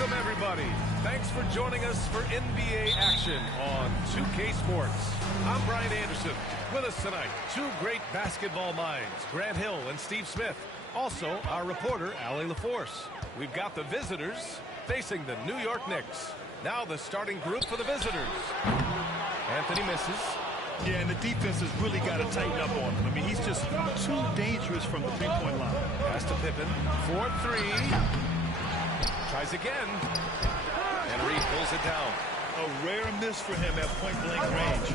Welcome, everybody. Thanks for joining us for NBA action on 2K Sports. I'm Brian Anderson. With us tonight, two great basketball minds, Grant Hill and Steve Smith. Also, our reporter, Allie LaForce. We've got the visitors facing the New York Knicks. Now the starting group for the visitors. Anthony misses. Yeah, and the defense has really got to tighten up on him. I mean, he's just too dangerous from the three-point line. Pass to Pippen. 4-3. Tries again. And Reed pulls it down. A rare miss for him at point-blank range.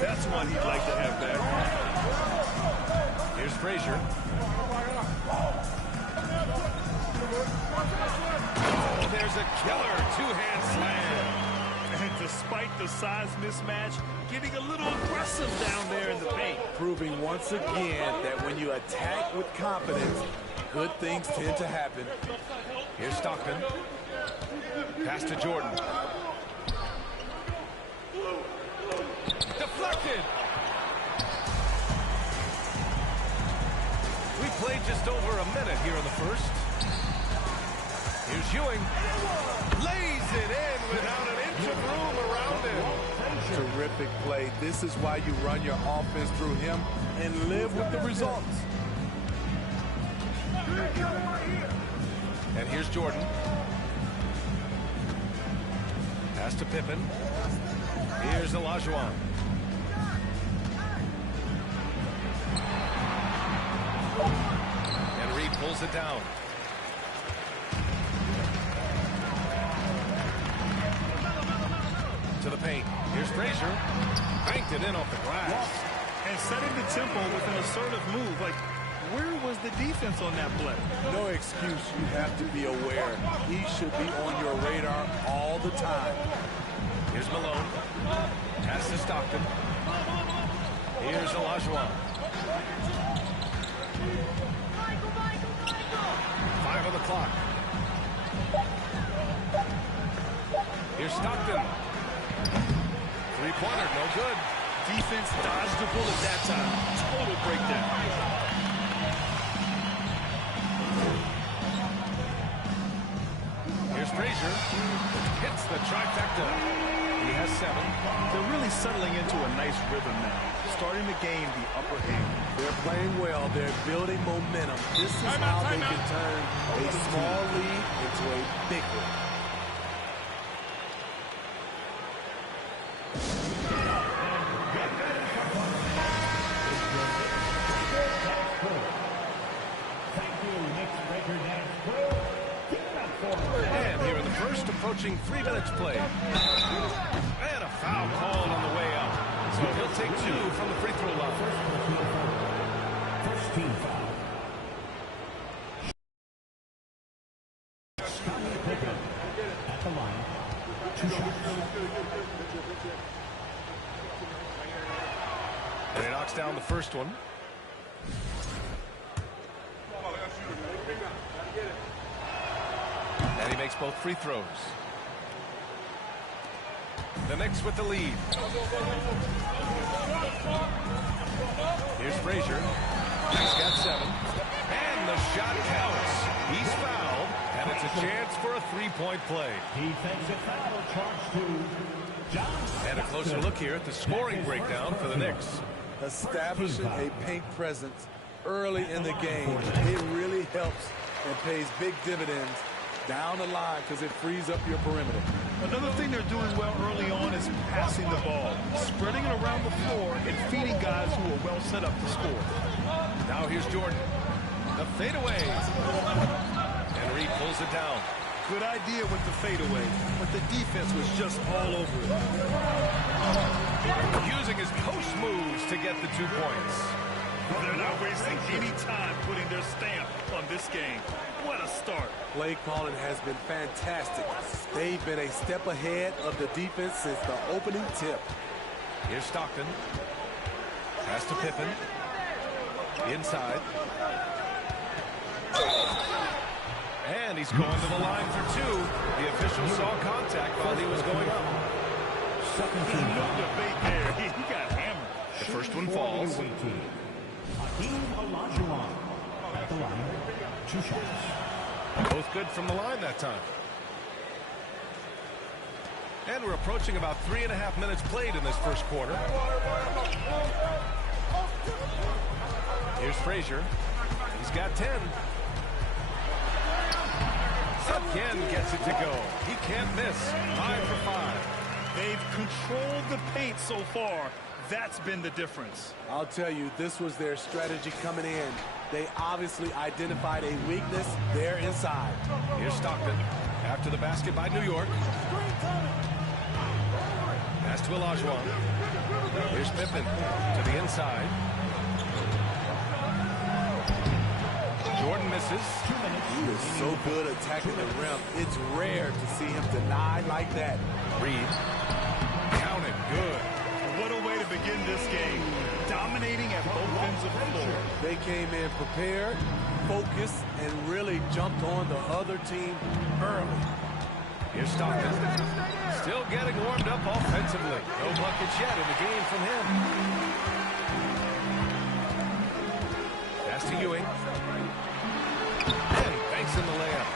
That's one he'd like to have back. Here's Frazier. Oh, there's a killer two-hand slam. And despite the size mismatch, getting a little aggressive down there in the paint. Proving once again that when you attack with confidence, good things tend to happen. Here's Stockton. Pass to Jordan. Deflected. We played just over a minute here in the first. Here's Ewing. Lays it in without an inch of room around him. Terrific play. This is why you run your offense through him and live with the results. And here's Jordan. Pass to Pippen. Here's Olajuwon. And Reed pulls it down. To the paint. Here's Frazier. Banked it in off the glass. And setting the tempo with an assertive move. Like, where was the defense on that play? No excuse. You have to be aware. He should be on your radar all the time. Here's Malone. Pass to Stockton. Here's Olajuwon. 5 on the clock. Here's Stockton. Three-pointer, no good. Defense dodged the bullet that time. Total breakdown. Here's Frazier. Hits the trifecta. He has 7. They're really settling into a nice rhythm now. Starting to gain the upper hand. They're playing well. They're building momentum. This is how they can turn a small lead into a big one. And here in the first, approaching 3 minutes played. And a foul called on the way up. So he'll take 2 from the free throw line. First team foul. At the line. 2 shots. And he knocks down the first one. And he makes both free throws. The Knicks with the lead. Here's Frazier. He's got 7. And the shot counts. He's fouled. And it's a chance for a 3-point play. Defensive foul charged to Johnson. And a closer look here at the scoring breakdown for the Knicks. Establishing a paint presence early in the game, it really helps and pays big dividends down the line because it frees up your perimeter. Another thing they're doing well early on is passing the ball, spreading it around the floor and feeding guys who are well set up to score. Now here's Jordan. The fadeaway. And Reed pulls it down. Good idea with the fadeaway, but the defense was just all over it. Using his post moves to get the 2 points. They're not wasting any time putting their stamp on this game. What a start. Play calling has been fantastic. They've been a step ahead of the defense since the opening tip. Here's Stockton. Pass to Pippen. Inside. And he's going to the line for 2. The official saw contact while he was going up. Second team No debate there. He got hammered. The first one falls. Hakeem Olajuwon. At the line. 2 shots. Both good from the line that time. And we're approaching about 3.5 minutes played in this first quarter. Here's Frazier. He's got 10. Again gets it to go. He can't miss. 5 for 5. They've controlled the paint so far. That's been the difference. I'll tell you, this was their strategy coming in. They obviously identified a weakness there inside. Here's Stockton. After the basket by New York. Pass to Olajuwon. Here's Pippen to the inside. Jordan misses. He is so good attacking the rim. It's rare to see him denied like that. Reed. Counted. Good. What a way to begin this game. Dominating at both ends of the floor. They came in prepared, focused, and really jumped on the other team early. Here's Stockton. Still getting warmed up offensively. No buckets yet in the game from him. Pass to Ewing. And banks in the layup.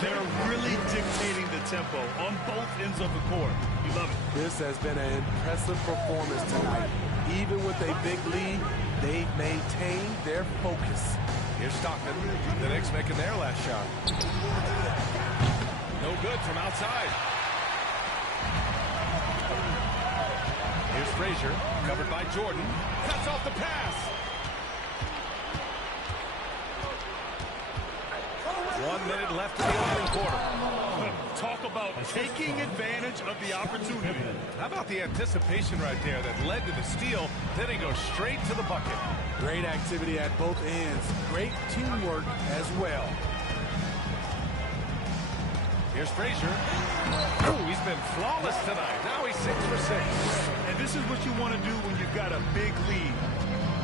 They're really dictating the tempo on both ends of the court. You love it. This has been an impressive performance tonight. Even with a big lead, they maintained their focus. Here's Stockton. The Knicks making their last shot. No good from outside. Here's Frazier, covered by Jordan. Cuts off the pass. 1 minute left in the opening quarter. Talk about taking advantage of the opportunity. How about the anticipation right there that led to the steal? Then he goes straight to the bucket. Great activity at both ends. Great teamwork as well. Here's Frazier. Oh, he's been flawless tonight. Now he's 6 for 6. And this is what you want to do when you've got a big lead.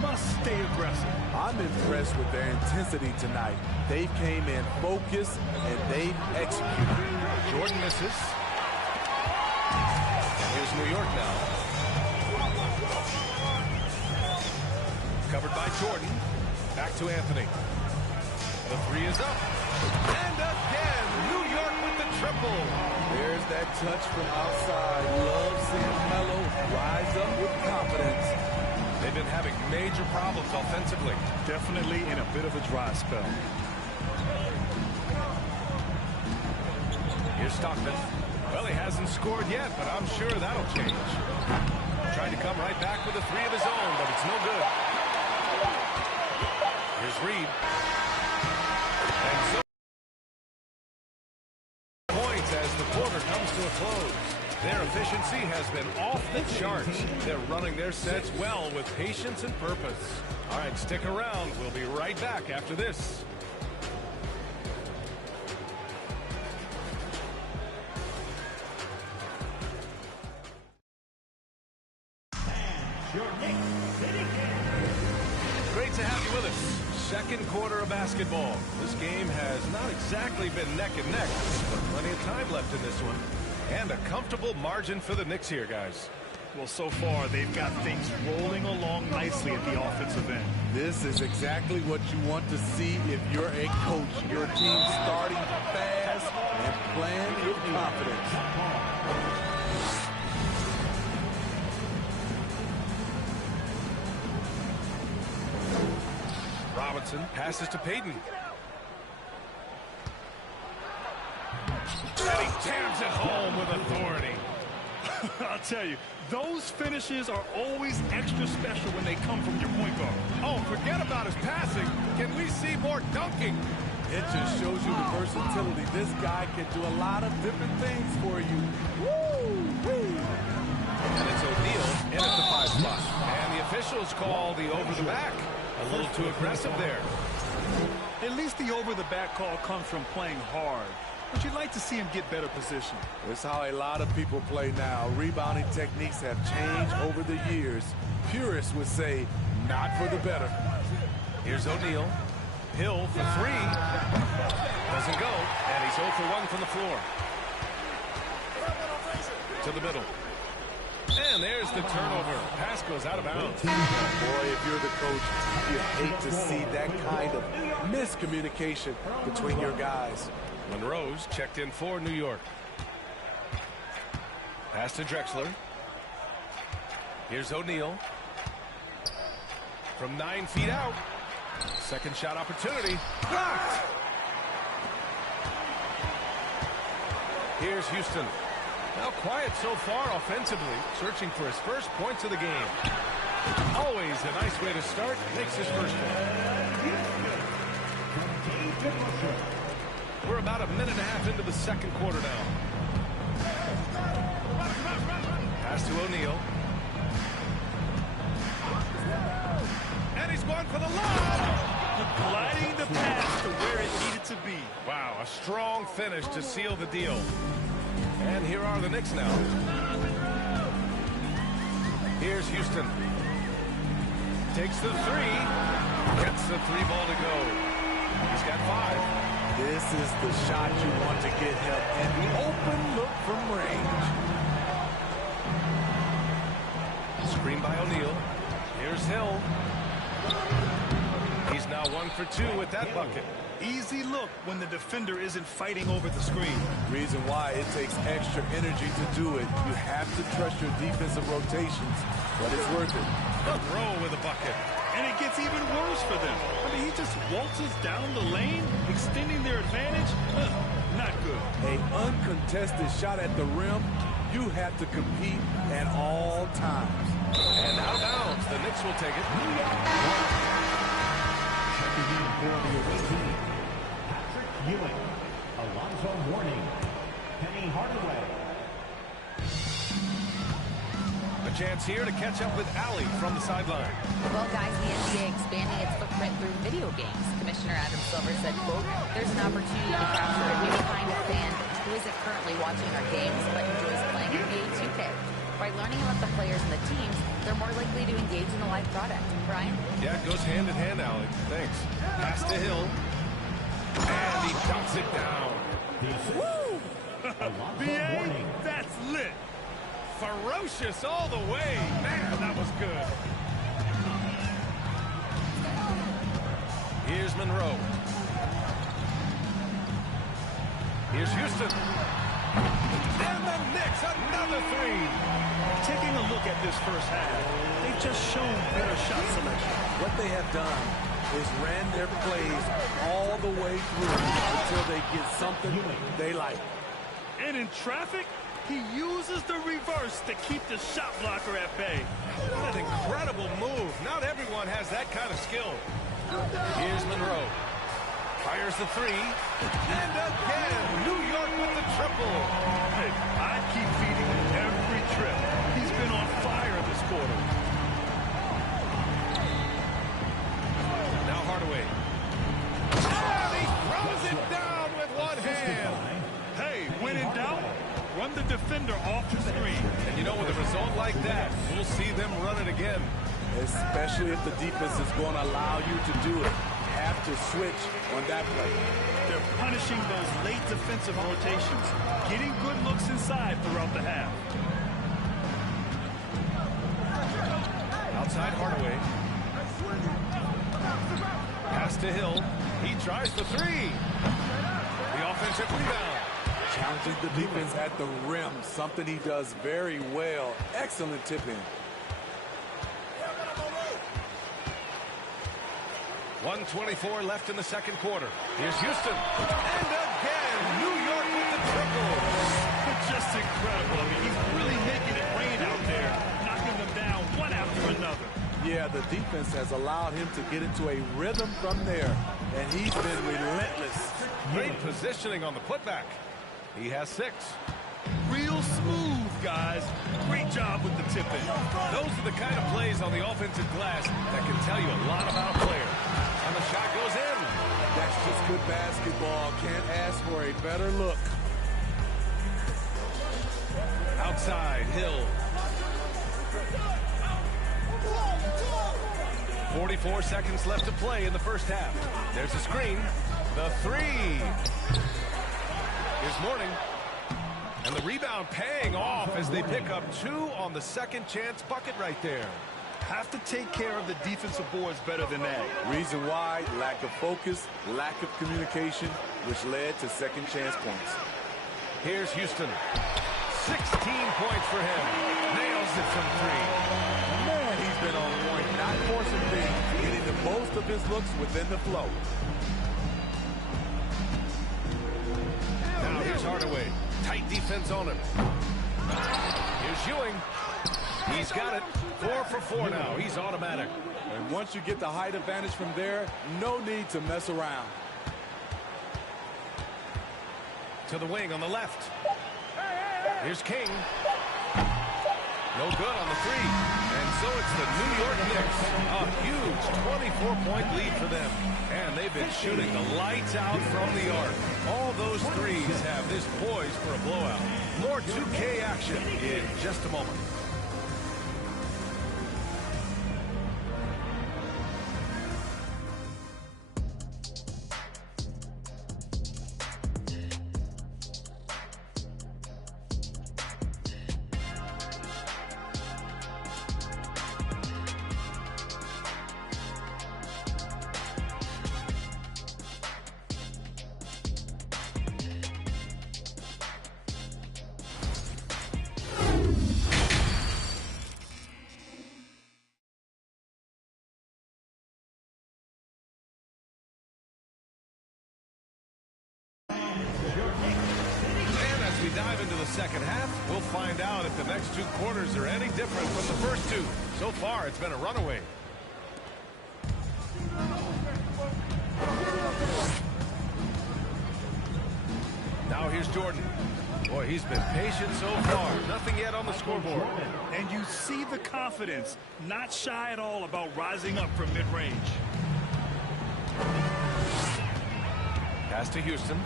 Must stay aggressive. I'm impressed with their intensity tonight. They came in focused and they executed. Jordan misses. Here's New York now. Covered by Jordan. Back to Anthony. The three is up. And again, New York with the triple. There's that touch from outside. Love seeing Melo rise up with confidence. They've been having major problems offensively. Definitely in a bit of a dry spell. Here's Stockton. Well, he hasn't scored yet, but I'm sure that'll change. Trying to come right back with a three of his own, but it's no good. Here's Reed. And so points as the quarter comes to a close. Their efficiency has been off the charts. They're running their sets well with patience and purpose. All right, stick around. We'll be right back after this. Great to have you with us. Second quarter of basketball. This game has not exactly been neck and neck, but plenty of time left in this one. And a comfortable margin for the Knicks here, guys. Well, so far, they've got things rolling along nicely at the offensive end. This is exactly what you want to see if you're a coach. Your team starting fast and playing with confidence. Robinson passes to Payton. And he jams it home with authority. I'll tell you, those finishes are always extra special when they come from your point guard. Oh, forget about his passing. Can we see more dunking? It just shows you the versatility. This guy can do a lot of different things for you. Woo! Woo! And it's O'Neal in at the 5 spot. And the officials call the over the back. A little too aggressive there. At least the over the back call comes from playing hard. But you'd like to see him get better position. It's how a lot of people play now. Rebounding techniques have changed over the years. Purists would say, not for the better. Here's O'Neal. Hill for 3. Doesn't go. And he's 0 for 1 from the floor. To the middle. And there's the turnover. Pass goes out of bounds. Boy, if you're the coach, you hate to see that kind of miscommunication between your guys. Monroe's checked in for New York. Pass to Drexler. Here's O'Neal. From 9 feet out. Second shot opportunity. Blocked! Here's Houston. Now quiet so far offensively, searching for his first points of the game. Always a nice way to start. Makes his first one. We're about a minute and a half into the second quarter now. Pass to O'Neal. And he's going for the lob. Gliding the pass to where it needed to be. Wow, a strong finish to seal the deal. And here are the Knicks now. Here's Houston. Takes the three. Gets the 3 ball to go. He's got 5. This is the shot you want to get him. And the open look from range. Screen by O'Neal. Here's Hill. He's now 1 for 2 with that bucket. Easy look when the defender isn't fighting over the screen. Reason why it takes extra energy to do it. You have to trust your defensive rotations, but it's worth it. Monroe with a bucket. And it gets even worse for them. I mean, he just waltzes down the lane, extending their advantage. Not good. An uncontested shot at the rim, you have to compete at all times. And out of bounds. The Knicks will take it. Checking in for the away team, Patrick Ewing, Alonzo Mourning, Penny Hardaway. A chance here to catch up with Allie from the sideline. Well, guys, the NBA expanding its footprint through video games. Commissioner Adam Silver said, quote, there's an opportunity to capture a new kind of fan who isn't currently watching our games but enjoys playing NBA 2K. By learning about the players and the teams, they're more likely to engage in the live product. Brian? Yeah, it goes hand in hand, Allie. Thanks. Pass to Hill. And he dumps it down. Woo! BA, that's lit. Ferocious all the way. Man, that was good. Here's Monroe. Here's Houston. And the Knicks, another 3. Taking a look at this first half, they've just shown better shot selection. What they have done is ran their plays all the way through until they get something they like. And in traffic, he uses the reverse to keep the shot blocker at bay. What an incredible move. Not everyone has that kind of skill. Here's Monroe. Fires the 3. And again, New York with the triple. Hey, I'd keep feeding him every trip. He's been on fire this quarter. Now Hardaway. And he throws it down with one hand. Hey, when in doubt, run the defender off the screen. And you know, with a result like that, we'll see them run it again. Especially if the defense is going to allow you to do it. You have to switch on that play. They're punishing those late defensive rotations, getting good looks inside throughout the half. Outside Hardaway. Pass to Hill. He tries the 3. The offensive rebound. Challenging the defense at the rim, something he does very well. Excellent tip-in. 1:24 left in the second quarter. Here's Houston. And again, New York with the triple. Just incredible. I mean, he's really making it rain out there, knocking them down one after another. Yeah, the defense has allowed him to get into a rhythm from there, and he's been relentless. Great positioning on the putback. He has 6. Real smooth, guys. Great job with the tip-in. Those are the kind of plays on the offensive glass that can tell you a lot about a player. And the shot goes in. That's just good basketball. Can't ask for a better look. Outside, Hill. 44 seconds left to play in the first half. There's a screen. The 3. Here's Mourning. And the rebound paying off as they pick up 2 on the second chance bucket right there. Have to take care of the defensive boards better than that. Reason why, lack of focus, lack of communication, which led to second chance points. Here's Houston. points for him. Nails it from 3. Man, he's been on point, not forcing things, getting the most of his looks within the flow. Now here's Hardaway. Tight defense on him. Here's Ewing. He's got it. 4 for 4 now. He's automatic. And once you get the height advantage from there, no need to mess around. To the wing on the left. Here's King. No good on the 3. And so it's the New York Knicks. A huge 24-point lead for them. And they've been shooting the lights out from the arc. All those threes have this poised for a blowout. More 2K action in just a moment. Dive into the second half, we'll find out if the next 2 quarters are any different from the first 2. So far, it's been a runaway. Now here's Jordan. Boy, he's been patient so far. Nothing yet on the scoreboard. And you see the confidence, not shy at all about rising up from mid-range. Pass to Houston.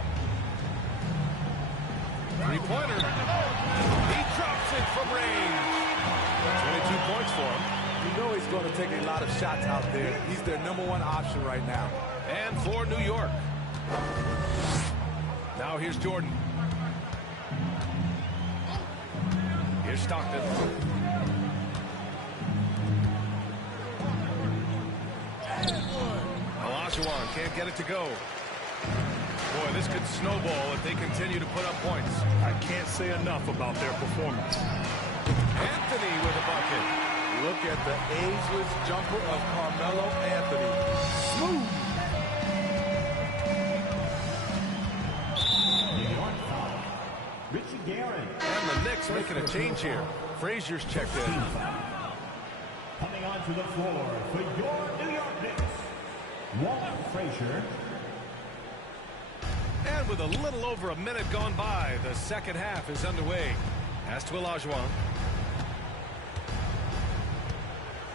Three-pointer. He drops it from range. 22 points for him. You know he's going to take a lot of shots out there. He's their #1 option right now. And for New York. Now here's Jordan. Here's Stockton. Olajuwon can't get it to go. Boy, this could snowball if they continue to put up points. I can't say enough about their performance. Anthony with a bucket. Look at the ageless jumper of Carmelo Anthony. Smooth. Richie Guerin. And the Knicks making a change here. Frazier's checked in. Coming onto the floor for your New York Knicks, Walt Frazier. And with a little over a minute gone by, the second half is underway. Pass to Olajuwon.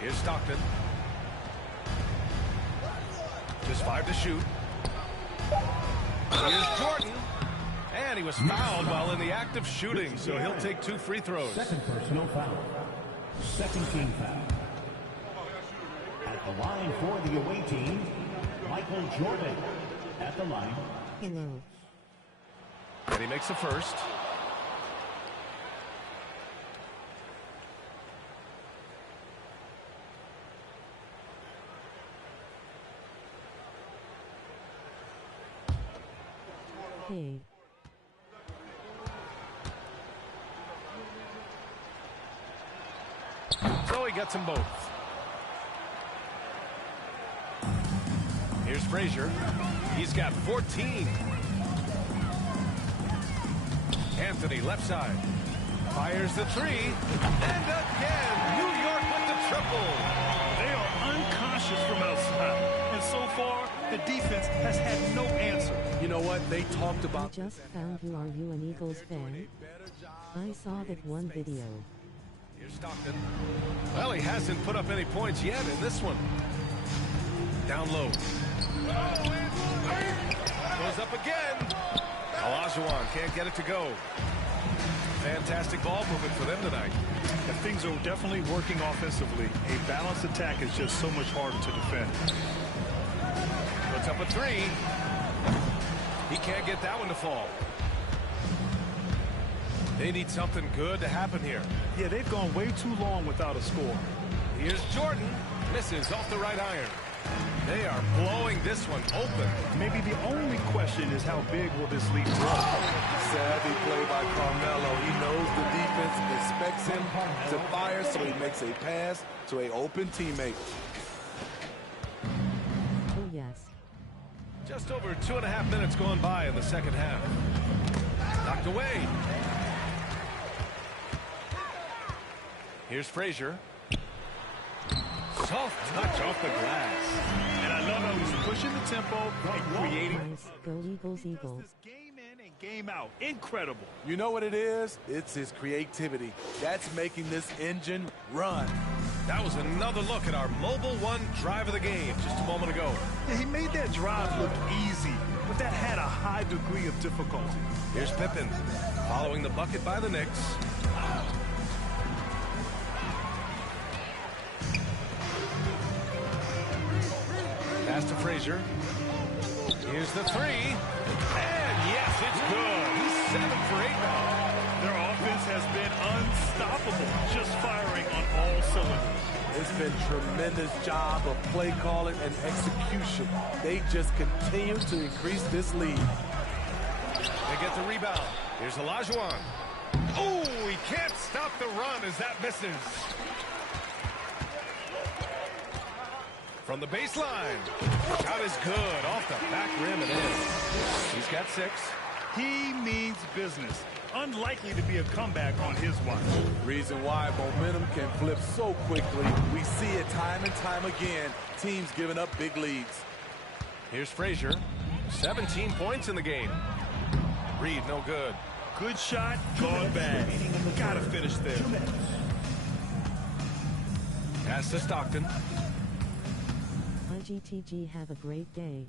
Here's Stockton. Just 5 to shoot. Here's Jordan. And he was fouled while in the act of shooting, so he'll take 2 free throws. Second personal foul. Second team foul. At the line for the away team, Michael Jordan. At the line. Hello. And he makes the first. Hey. So he gets them both. Here's Frazier. He's got 14. Anthony, left side. Fires the 3. And again, New York with the triple. They are unconscious from outside. And so far, the defense has had no answer. You know what? They talked I about just found you. Are you an Eagles fan? I saw that one video. Here's Stockton. Well, he hasn't put up any points yet in this one. Down low. Goes up again. Olajuwon can't get it to go. Fantastic ball movement for them tonight. And things are definitely working offensively. A balanced attack is just so much harder to defend. Puts up a 3. He can't get that one to fall. They need something good to happen here. Yeah, they've gone way too long without a score. Here's Jordan. Misses off the right iron. They are blowing this one open. Maybe the only question is how big will this lead grow? Savvy play by Carmelo. He knows the defense expects him to fire, so he makes a pass to an open teammate. Oh yes. Just over 2.5 minutes gone by in the second half. Knocked away. Here's Frazier. Soft touch off the glass. And I love how he's pushing the tempo and creating. Nice. Go Eagles, Eagles. Game in and game out. Incredible. You know what it is? It's his creativity. That's making this engine run. That was another look at our Mobile One drive of the game just a moment ago. Yeah, he made that drive look easy, but that had a high degree of difficulty. Here's Pippen following the bucket by the Knicks. Pass to Frazier. Here's the three. And yes, it's good. He's 7 for 8 now. Their offense has been unstoppable, just firing on all cylinders. It's been tremendous job of play calling and execution. They just continue to increase this lead. They get the rebound. Here's Olajuwon. Oh, he can't stop the run as that misses. From the baseline. Shot is good. Off the back rim and in. He's got 6. He means business. Unlikely to be a comeback on his watch. Reason why momentum can flip so quickly. We see it time and time again. Teams giving up big leads. Here's Frazier. 17 points in the game. Reed, no good. Good shot, gone bad. Gotta finish there. Pass to Stockton. IGTG, have a great day.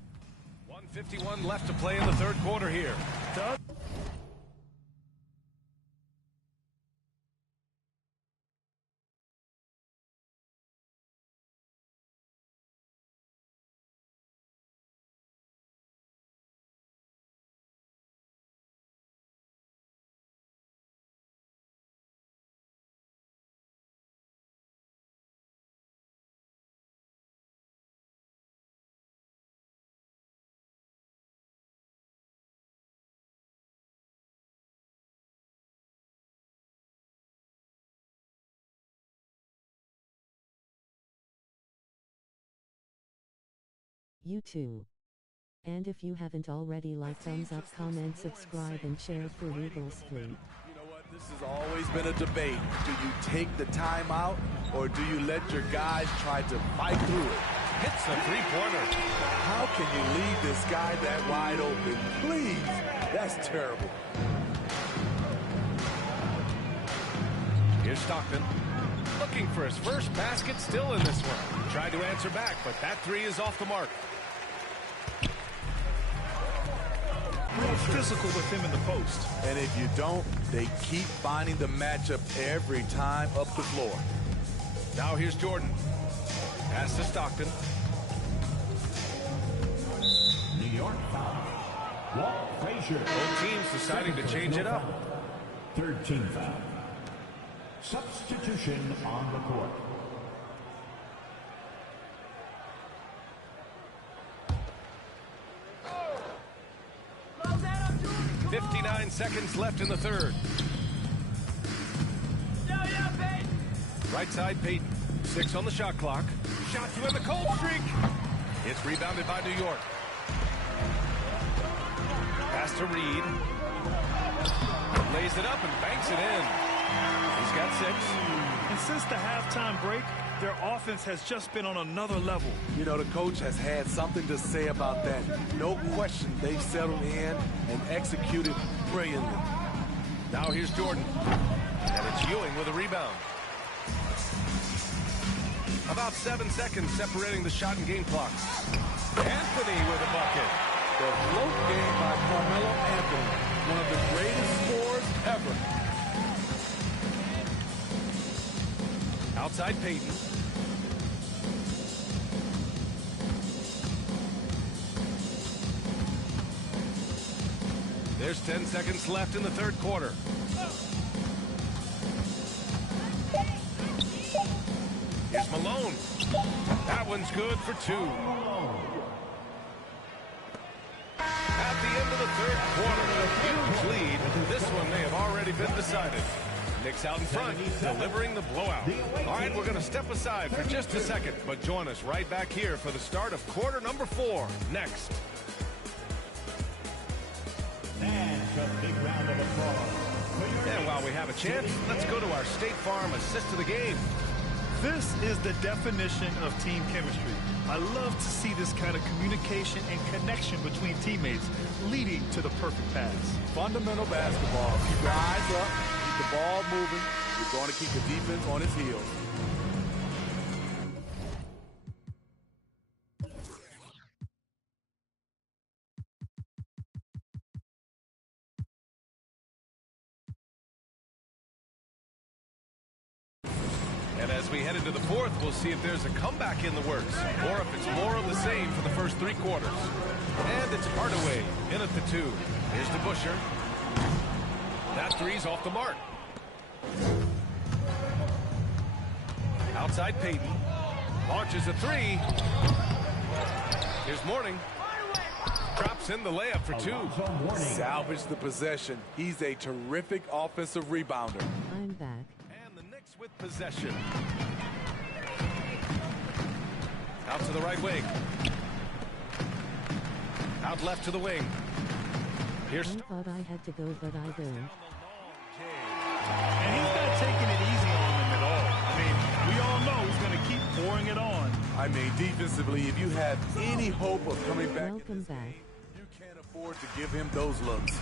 1:51 left to play in the third quarter here. You too. And if you haven't already, like, thumbs up, comment, subscribe, and share for Eagles Fleet. You know what? This has always been a debate. Do you take the timeout or do you let your guys try to fight through it? Hits the three-pointer. How can you leave this guy that wide open? Please. That's terrible. Here's Stockton. Looking for his first basket, still in this one. Tried to answer back, but that three is off the mark. Real physical with him in the post. And if you don't, they keep finding the matchup every time up the floor. Now here's Jordan. Pass to Stockton. New York foul. Walt Frazier. Both teams deciding to change it up. Third team foul. Substitution on the court. 59 seconds left in the third. Right side, Peyton. 6 on the shot clock. Shot to end the cold streak. It's rebounded by New York. Pass to Reed. Lays it up and banks it in. He's got 6. And since the halftime break, their offense has just been on another level. You know, the coach has had something to say about that. No question, they've settled in and executed brilliantly. Now here's Jordan. And it's Ewing with a rebound. About 7 seconds separating the shot and game clocks. Anthony with a bucket. The float game by Carmelo Anthony, one of the greatest scorers ever. Outside Peyton. There's 10 seconds left in the third quarter. Here's Malone. That one's good for 2. At the end of the third quarter, a huge lead. This one may have already been decided. Knicks out in front, delivering the blowout. All right, we're going to step aside for just a second, but join us right back here for the start of quarter number 4 next. And a big round of applause. And while we have a chance, let's go to our State Farm assist of the game. This is the definition of team chemistry. I love to see this kind of communication and connection between teammates leading to the perfect pass. Fundamental basketball. Keep your eyes up, keep the ball moving. You're going to keep the defense on its heels. And as we head into the fourth, we'll see if there's a comeback in the works, or if it's more of the same for the first 3 quarters. And it's Hardaway in at the 2. Here's DeBusschere. That 3's off the mark. Outside Payton. Launches a 3. Here's Mourning. Drops in the layup for 2. Salvage the possession. He's a terrific offensive rebounder. I'm back. With possession. Out to the right wing. Out left to the wing. Here's I thought I had to go, but I don't. And he's not taking it easy on them at all. I mean, we all know he's going to keep pouring it on. I mean, defensively, if you have any hope of coming back, Welcome back. you can't afford to give him those looks.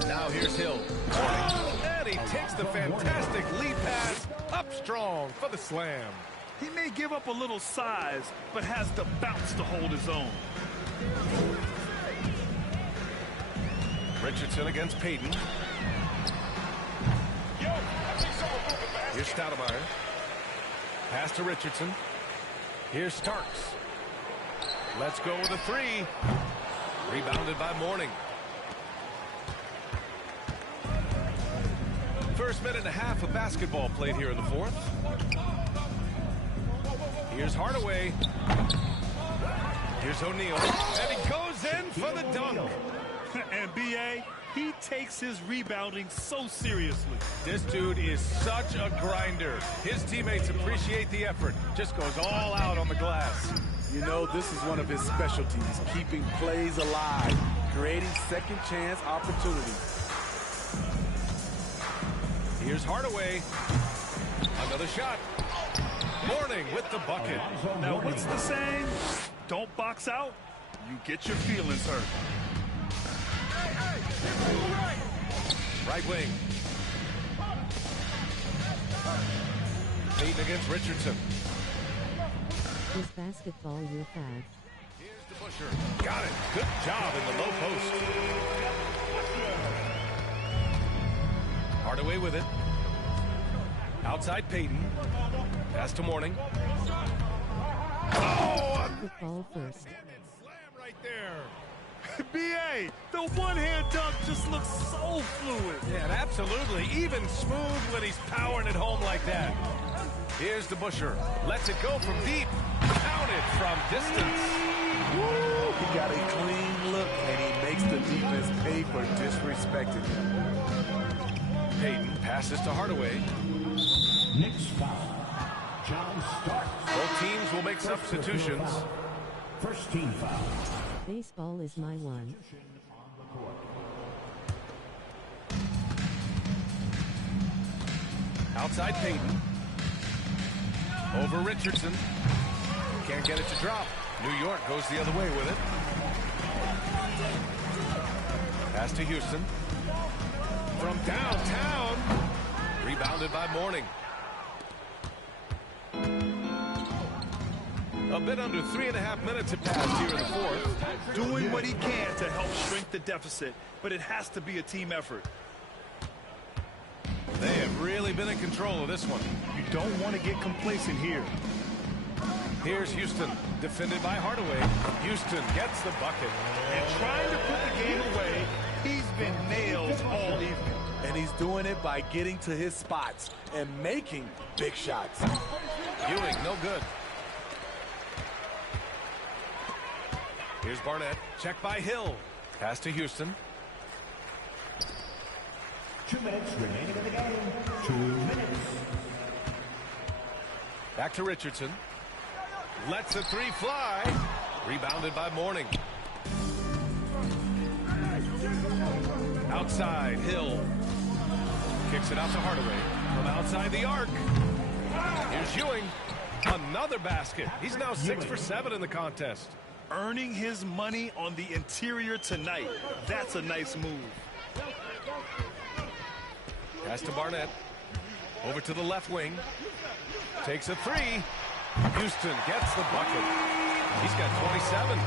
Now here's Hill. And he takes the fantastic lead pass up strong for the slam. He may give up a little size, but has the bounce to hold his own. Richardson against Payton. Here's Stoudemire. Pass to Richardson. Here's Starks. Let's go with a 3. Rebounded by Mourning. First minute and a half of basketball played here in the fourth. Here's Hardaway. Here's O'Neal. And he goes in for the dunk. And B.A., he takes his rebounding so seriously. This dude is such a grinder. His teammates appreciate the effort. Just goes all out on the glass. You know, this is one of his specialties, keeping plays alive, creating second chance opportunities. Here's Hardaway. Another shot. Mourning with the bucket. Now, what's the saying? Don't box out, you get your feelings hurt. Right wing. Payton against Richardson. Is basketball your fad? Here's DeBusschere. Got it. Good job in the low post. Hardaway with it. Outside Payton. Pass to Mourning. Oh! Football first. Slam right there. B.A., the one-hand dunk just looks so fluid. Yeah, and absolutely. Even smooth when he's powering it home like that. Here's DeBusschere. Lets it go from deep. Counted from distance. Woo! He got a clean look, and he makes the defense pay for disrespecting him. Payton passes to Hardaway. Knicks foul. John Starks. Both teams will make substitutions. First team foul. Baseball is my one. Outside Payton. Over Richardson. Can't get it to drop. New York goes the other way with it. Pass to Houston. From downtown. Rebounded by Mourning. A bit under 3.5 minutes have passed here in the fourth. Doing what he can to help shrink the deficit, but it has to be a team effort. They have really been in control of this one. You don't want to get complacent here. Here's Houston, defended by Hardaway. Houston gets the bucket. And trying to put the game away, he's been nailed all evening. And he's doing it by getting to his spots and making big shots. Ewing, no good. Here's Barnett. Check by Hill. Pass to Houston. 2 minutes remaining in the game. 2 minutes. Back to Richardson. Lets a three fly. Rebounded by Mourning. Outside, Hill. Kicks it out to Hardaway. From outside the arc. Here's Ewing. Another basket. He's now 6 for 7 in the contest. Earning his money on the interior tonight. That's a nice move. Pass to Barnett. Over to the left wing. Takes a three. Houston gets the bucket. He's got 27.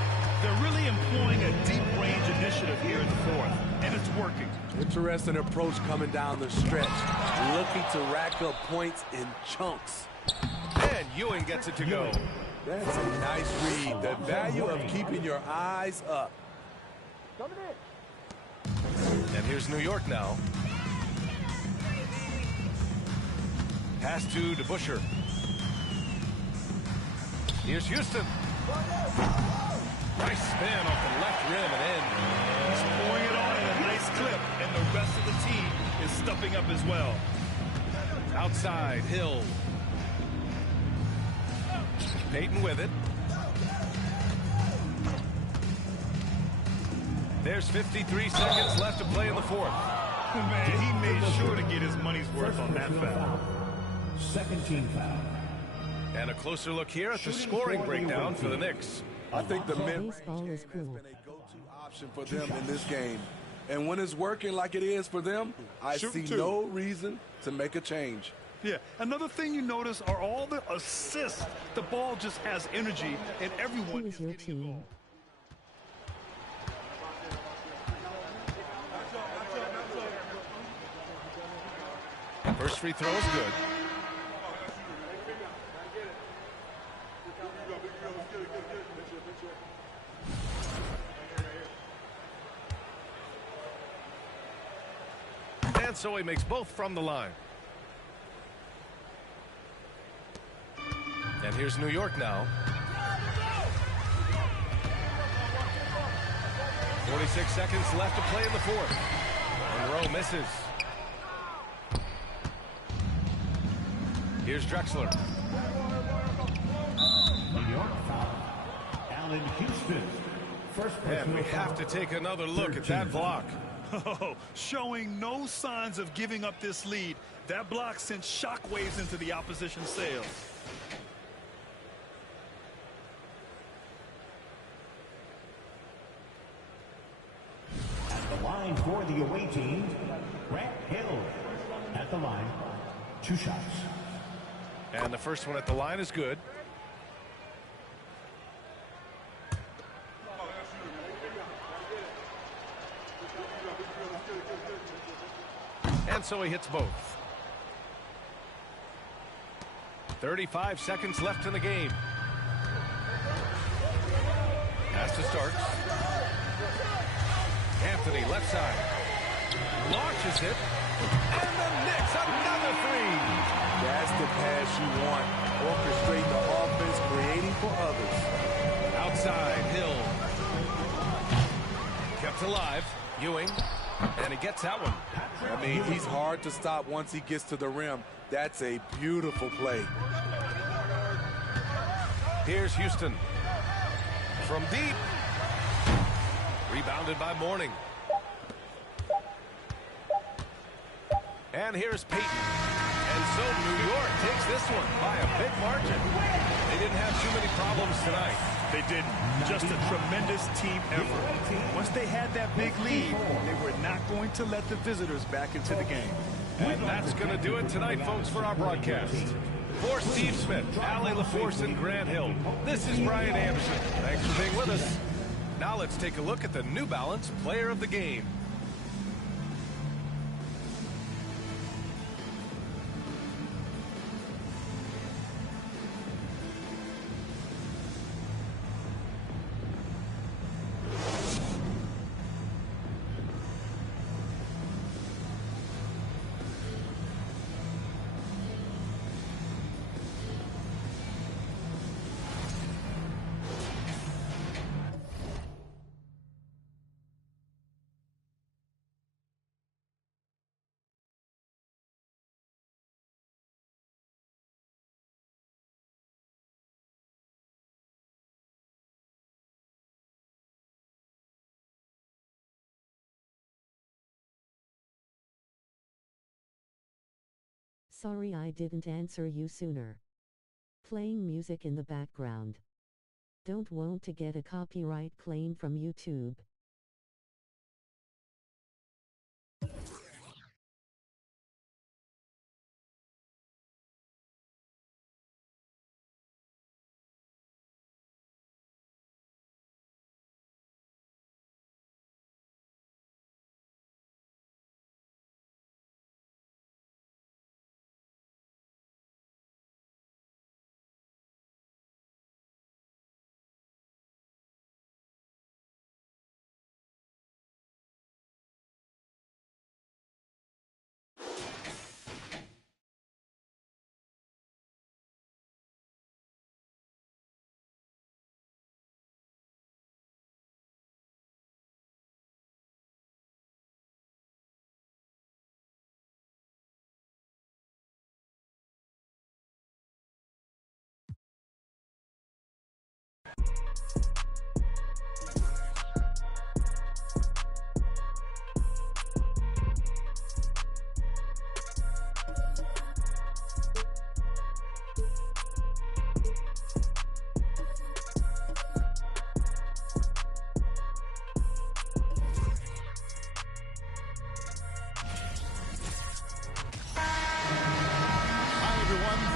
They're really employing a deep range initiative here in the fourth, and it's working. Interesting approach coming down the stretch. Looking to rack up points in chunks. And Ewing gets it to go. That's a nice read. The value of keeping your eyes up. And here's New York now. Pass to DeBusschere. Here's Houston. Nice spin off the left rim and in. He's pouring it on in a nice clip, and the rest of the team is stepping up as well. Outside, Hill. Payton with it. There's 53 seconds left to play in the fourth. Man, he made sure to get his money's worth on that foul. Second team foul. And a closer look here at the scoring breakdown for the Knicks. I think the mid-range Baseball is game cool. has been a go-to option for them in this game. And when it's working like it is for them, I see no reason to make a change. Yeah, another thing you notice are all the assists. The ball just has energy, and everyone Choose is your getting team. involved. First free throw is good. And so he makes both from the line. And here's New York now. 46 seconds left to play in the fourth. Monroe misses. Here's Drexler. New York foul. Allen Houston. First And personal we have to take another look at that block. Oh, showing no signs of giving up this lead. That block sent shockwaves into the opposition sails. At the line for the away team, Grant Hill. At the line, 2 shots. And the first one at the line is good. And so he hits both. 35 seconds left in the game. Pass to Starks. Anthony left side. Launches it. And the Knicks another three. That's the pass you want. Orchestrating the offense, creating for others. Outside, Hill. Kept alive. Ewing. And he gets that one. I mean, he's hard to stop once he gets to the rim. That's a beautiful play. Here's Houston. From deep. Rebounded by Mourning. And here's Payton. And so New York takes this one by a big margin. They didn't have too many problems tonight. They didn't. Just a tremendous team effort. Once they had that big lead, they were not going to let the visitors back into the game. And that's going to do it tonight, folks, for our broadcast. For Steve Smith, Allie LaForce, and Grant Hill, this is Brian Anderson. Thanks for being with us. Now let's take a look at the New Balance Player of the Game. Sorry I didn't answer you sooner. Playing music in the background. Don't want to get a copyright claim from YouTube.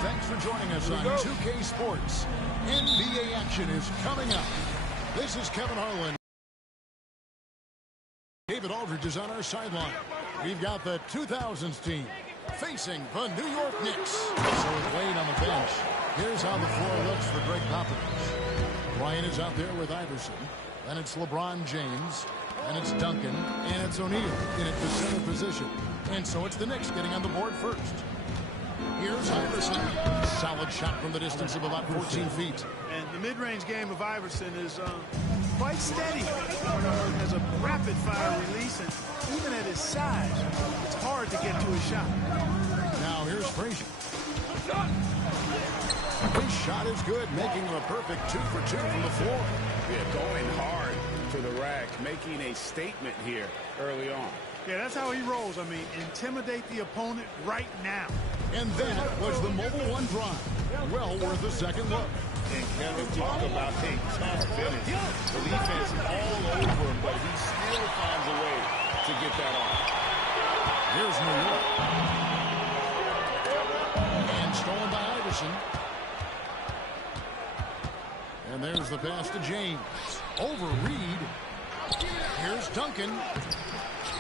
Thanks for joining us on 2K Sports. NBA action is coming up. This is Kevin Harlan. David Aldridge is on our sideline. We've got the 2000s team facing the New York Knicks. So with Wade on the bench, here's how the floor looks for Greg Popovich. Bryant is out there with Iverson. Then it's LeBron James. And it's Duncan. And it's O'Neal in at the center position. And so it's the Knicks getting on the board first. Here's Iverson. Solid shot from the distance of about 14 feet. And the mid-range game of Iverson is quite steady. Has a rapid-fire release, and even at his size, it's hard to get to his shot. Now here's Frazier. His shot is good, making him a perfect 2 for 2 from the floor. Yeah, going hard to the rack, making a statement here early on. Yeah, that's how he rolls. I mean, intimidate the opponent right now. And that was the Mobile One drive. Well worth a second look. And Kevin, talk about a tough finish. The defense all over him, but he still finds a way to get that off. Here's New York. And stolen by Iverson. And there's the pass to James. Over Reed. Here's Duncan.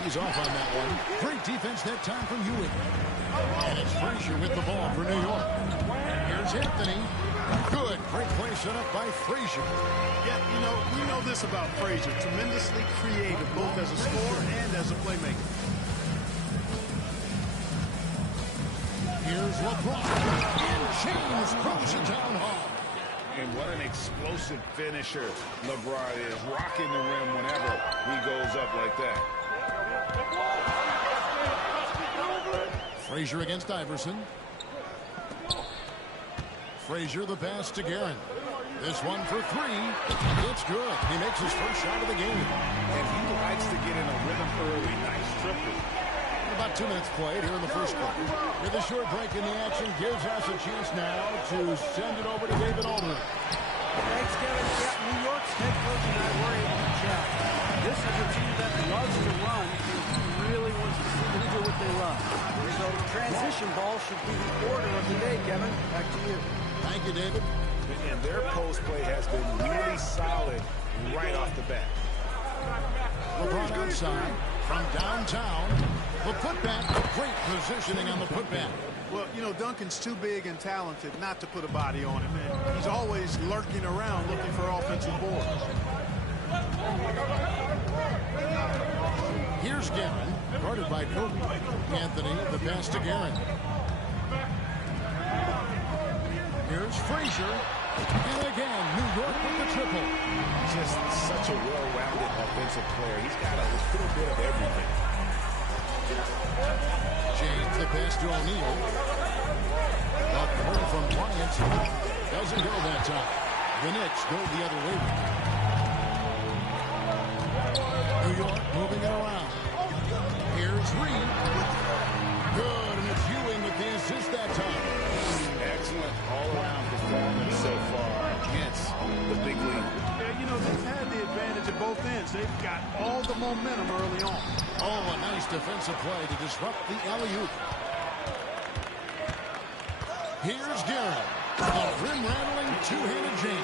He's off on that one. Great defense that time from Ewing. And it's Frazier with the ball for New York. Here's Anthony. Good. Great play set up by Frazier. Yeah, you know, we know this about Frazier. Tremendously creative, both as a scorer and as a playmaker. Here's LeBron. And James throws it down hard. And what an explosive finisher LeBron is. Rocking the rim whenever he goes up like that. Frazier against Iverson. Frazier the pass to Guerin. This one for three. It's good. He makes his first shot of the game. And he likes to get in a rhythm early. Nice triple. About 2 minutes played here in the first quarter. With a short break in the action gives us a chance now to send it over to David Aldridge. Thanks, Kevin. Yeah, New York's head coach and I were able to chat. This is a team that loves to run and really wants to see them do what they love. So transition ball should be the order of the day, Kevin. Back to you. Thank you, David. And their post play has been really solid right off the bat. LeBron outside from downtown. The putback. Great positioning on the putback. Well, you know, Duncan's too big and talented not to put a body on him, and he's always lurking around looking for offensive boards. Here's Guerin, guarded by Kobe. Anthony, the pass to Guerin. Here's Frazier. And again, New York with the triple. Just such a well-rounded offensive player. He's got a little bit of everything. James, the pass to O'Neal. A pull from Bryant. Doesn't go that time. The Knicks go the other way. New York moving it around. Here's Reed. Good, and it's Ewing with the assist They've got all the momentum early on. Oh, a nice defensive play to disrupt the alley-oop. Here's Garrett. A rim-rattling two-handed jam.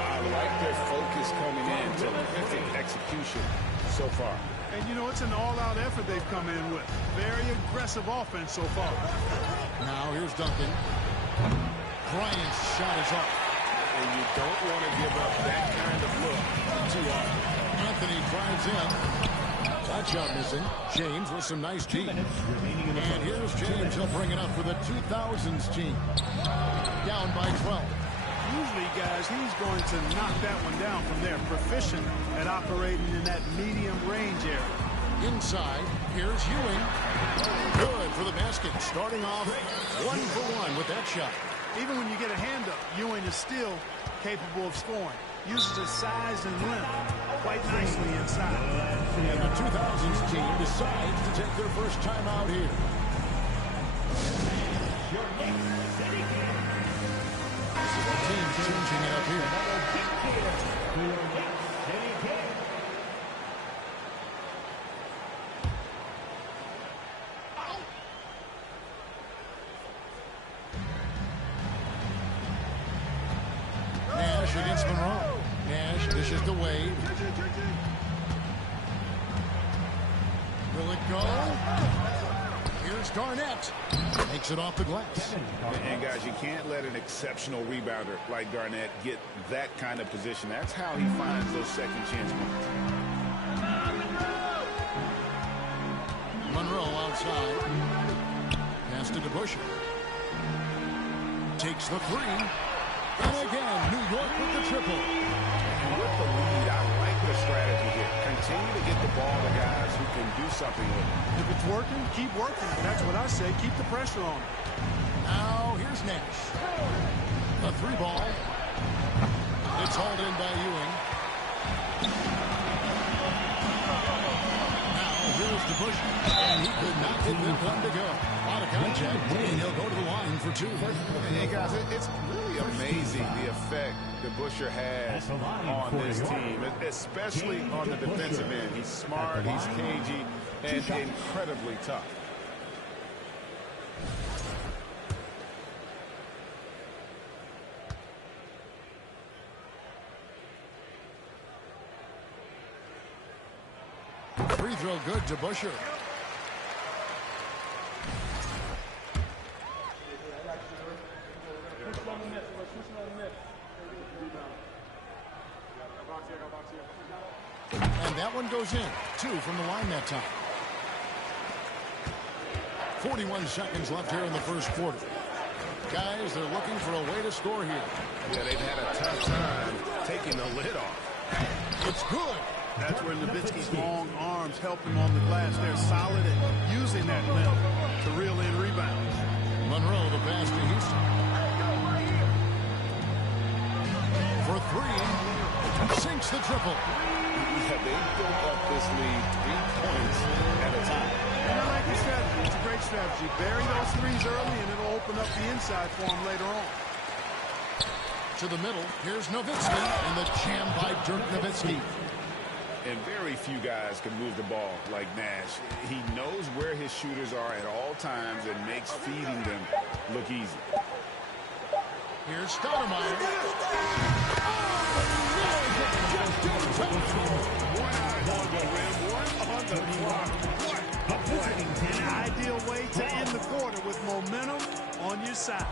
I like their focus coming in. Terrific execution so far. And, you know, it's an all-out effort they've come in with. Very aggressive offense so far. Now here's Duncan. Bryant's shot is off. And you don't want to give up that kind of look too often. Anthony drives in. That shot missing. James with some nice deep. And here's James. He'll bring it up for the 2000s team. Down by 12. Usually, guys, he's going to knock that one down from there. Proficient at operating in that medium range area. Inside, here's Ewing. Good for the basket. Starting off 1 for 1 with that shot. Even when you get a hand up, Ewing is still capable of scoring. Uses his size and length quite nicely inside. And the 2000s team decides to take their first time out here. Team changing it up here. Nash against Monroe. Nash dishes to Wade. Will it go? Here's Garnett. Makes it off the glass. And guys, you can't let an exceptional rebounder like Garnett get that kind of position. That's how he finds those second chance points. Monroe outside. Pass to DeBusschere. Takes the three. And again, New York with the triple. And with the lead, I like the strategy here. Continue to get the ball to guys who can do something with it. If it's working, keep working. That's what I say. Keep the pressure on. Now here's Nash. A three ball. It's hauled in by Ewing. Now here's DeBusschere. And he could not get that one to go. A lot of contact, and he'll go to the line for two. Hey guys, it's really amazing the effect DeBusschere has on this team, especially on the defensive end. He's smart, he's cagey, and incredibly tough. Free throw good to DeBusschere. And that one goes in. 2 from the line that time. 41 seconds left here in the first quarter. Guys, they're looking for a way to score here. Yeah, they've had a tough time taking the lid off. It's good. That's where Nowitzki's long arms help him on the glass. They're solid at using that length to reel in rebounds. Monroe, the pass to Houston. For 3. Sinks the triple. Yeah, they built up this lead 3 points at a time. And I like the strategy. It's a great strategy. Bury those threes early, and it'll open up the inside for him later on. To the middle. Here's Nowitzki, and the jam by Dirk Nowitzki. And very few guys can move the ball like Nash. He knows where his shooters are at all times and makes feeding them look easy. Here's Stoudemire. One eye on the rim, one on the clock. What a play. An ideal way to end the quarter with momentum on your side.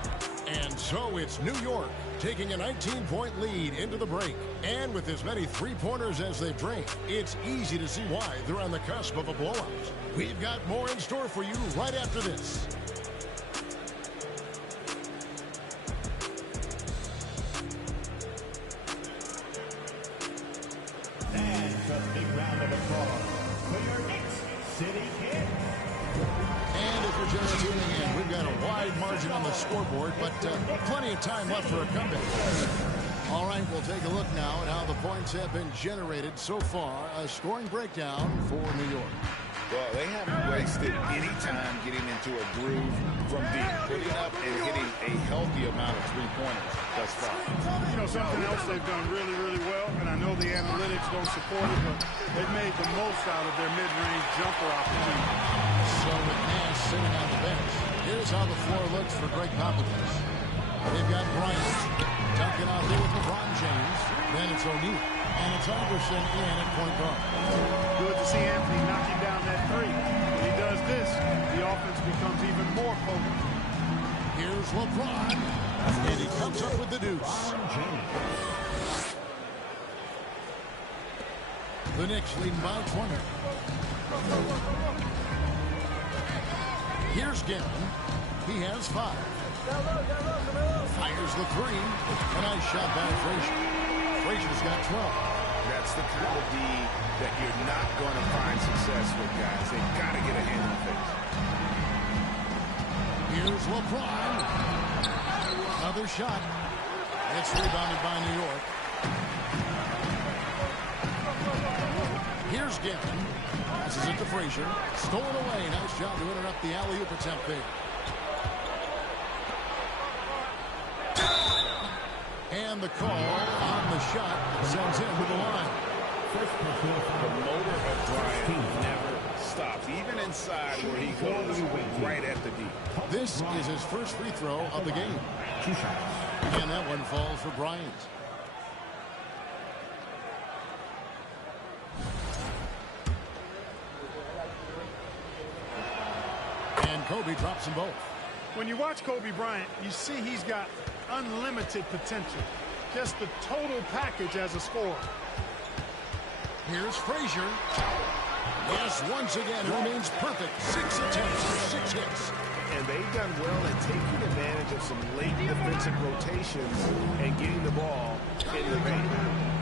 And so it's New York taking a 19-point lead into the break. And with as many three-pointers as they've drained, it's easy to see why they're on the cusp of a blowout. We've got more in store for you right after this. And a big round of applause for your Knicks City Kings. And if you're just tuning in, we've got a wide margin on the scoreboard, but plenty of time left for a comeback. All right, we'll take a look now at how the points have been generated so far. A scoring breakdown for New York. Well, they haven't wasted any time getting into a groove from deep, putting up and hitting a healthy amount of three-pointers thus far. You know, something else they've done really, really well, and I know the analytics don't support it, but they've made the most out of their mid-range jumper opportunity. So with Nash sitting on the bench, here's how the floor looks for Greg Popovich. They've got Bryant, Duncan out there with LeBron James, then it's O'Neal, and it's Iverson in at point guard. Good to see Anthony knocking down that three. When he does this, the offense becomes even more potent. Here's LeBron, and he comes up with the deuce. The Knicks leading by 20. Here's Gavin. He has 5. Fires the three. A nice shot by Frazier. Frazier's got 12. That's the kind of D that you're not going to find success with, guys. They've got to get a hand on things. Here's LeBron. Another shot. It's rebounded by New York. Here's Gavin. Passes it to Frazier. Stolen away. Nice job to interrupt the alley-oop attempt there. And the call on the shot sends him to the line. The motor of Bryant never stops, even inside where he goes right at the D. This is his first free throw of the game. And that one falls for Bryant. And Kobe drops them both. When you watch Kobe Bryant, you see he's got unlimited potential. Just the total package as a scorer. Here's Frazier. Yes, once again, it remains perfect. 6 attempts for 6 hits. And they've done well at taking advantage of some late defensive rotations and getting the ball in the paint.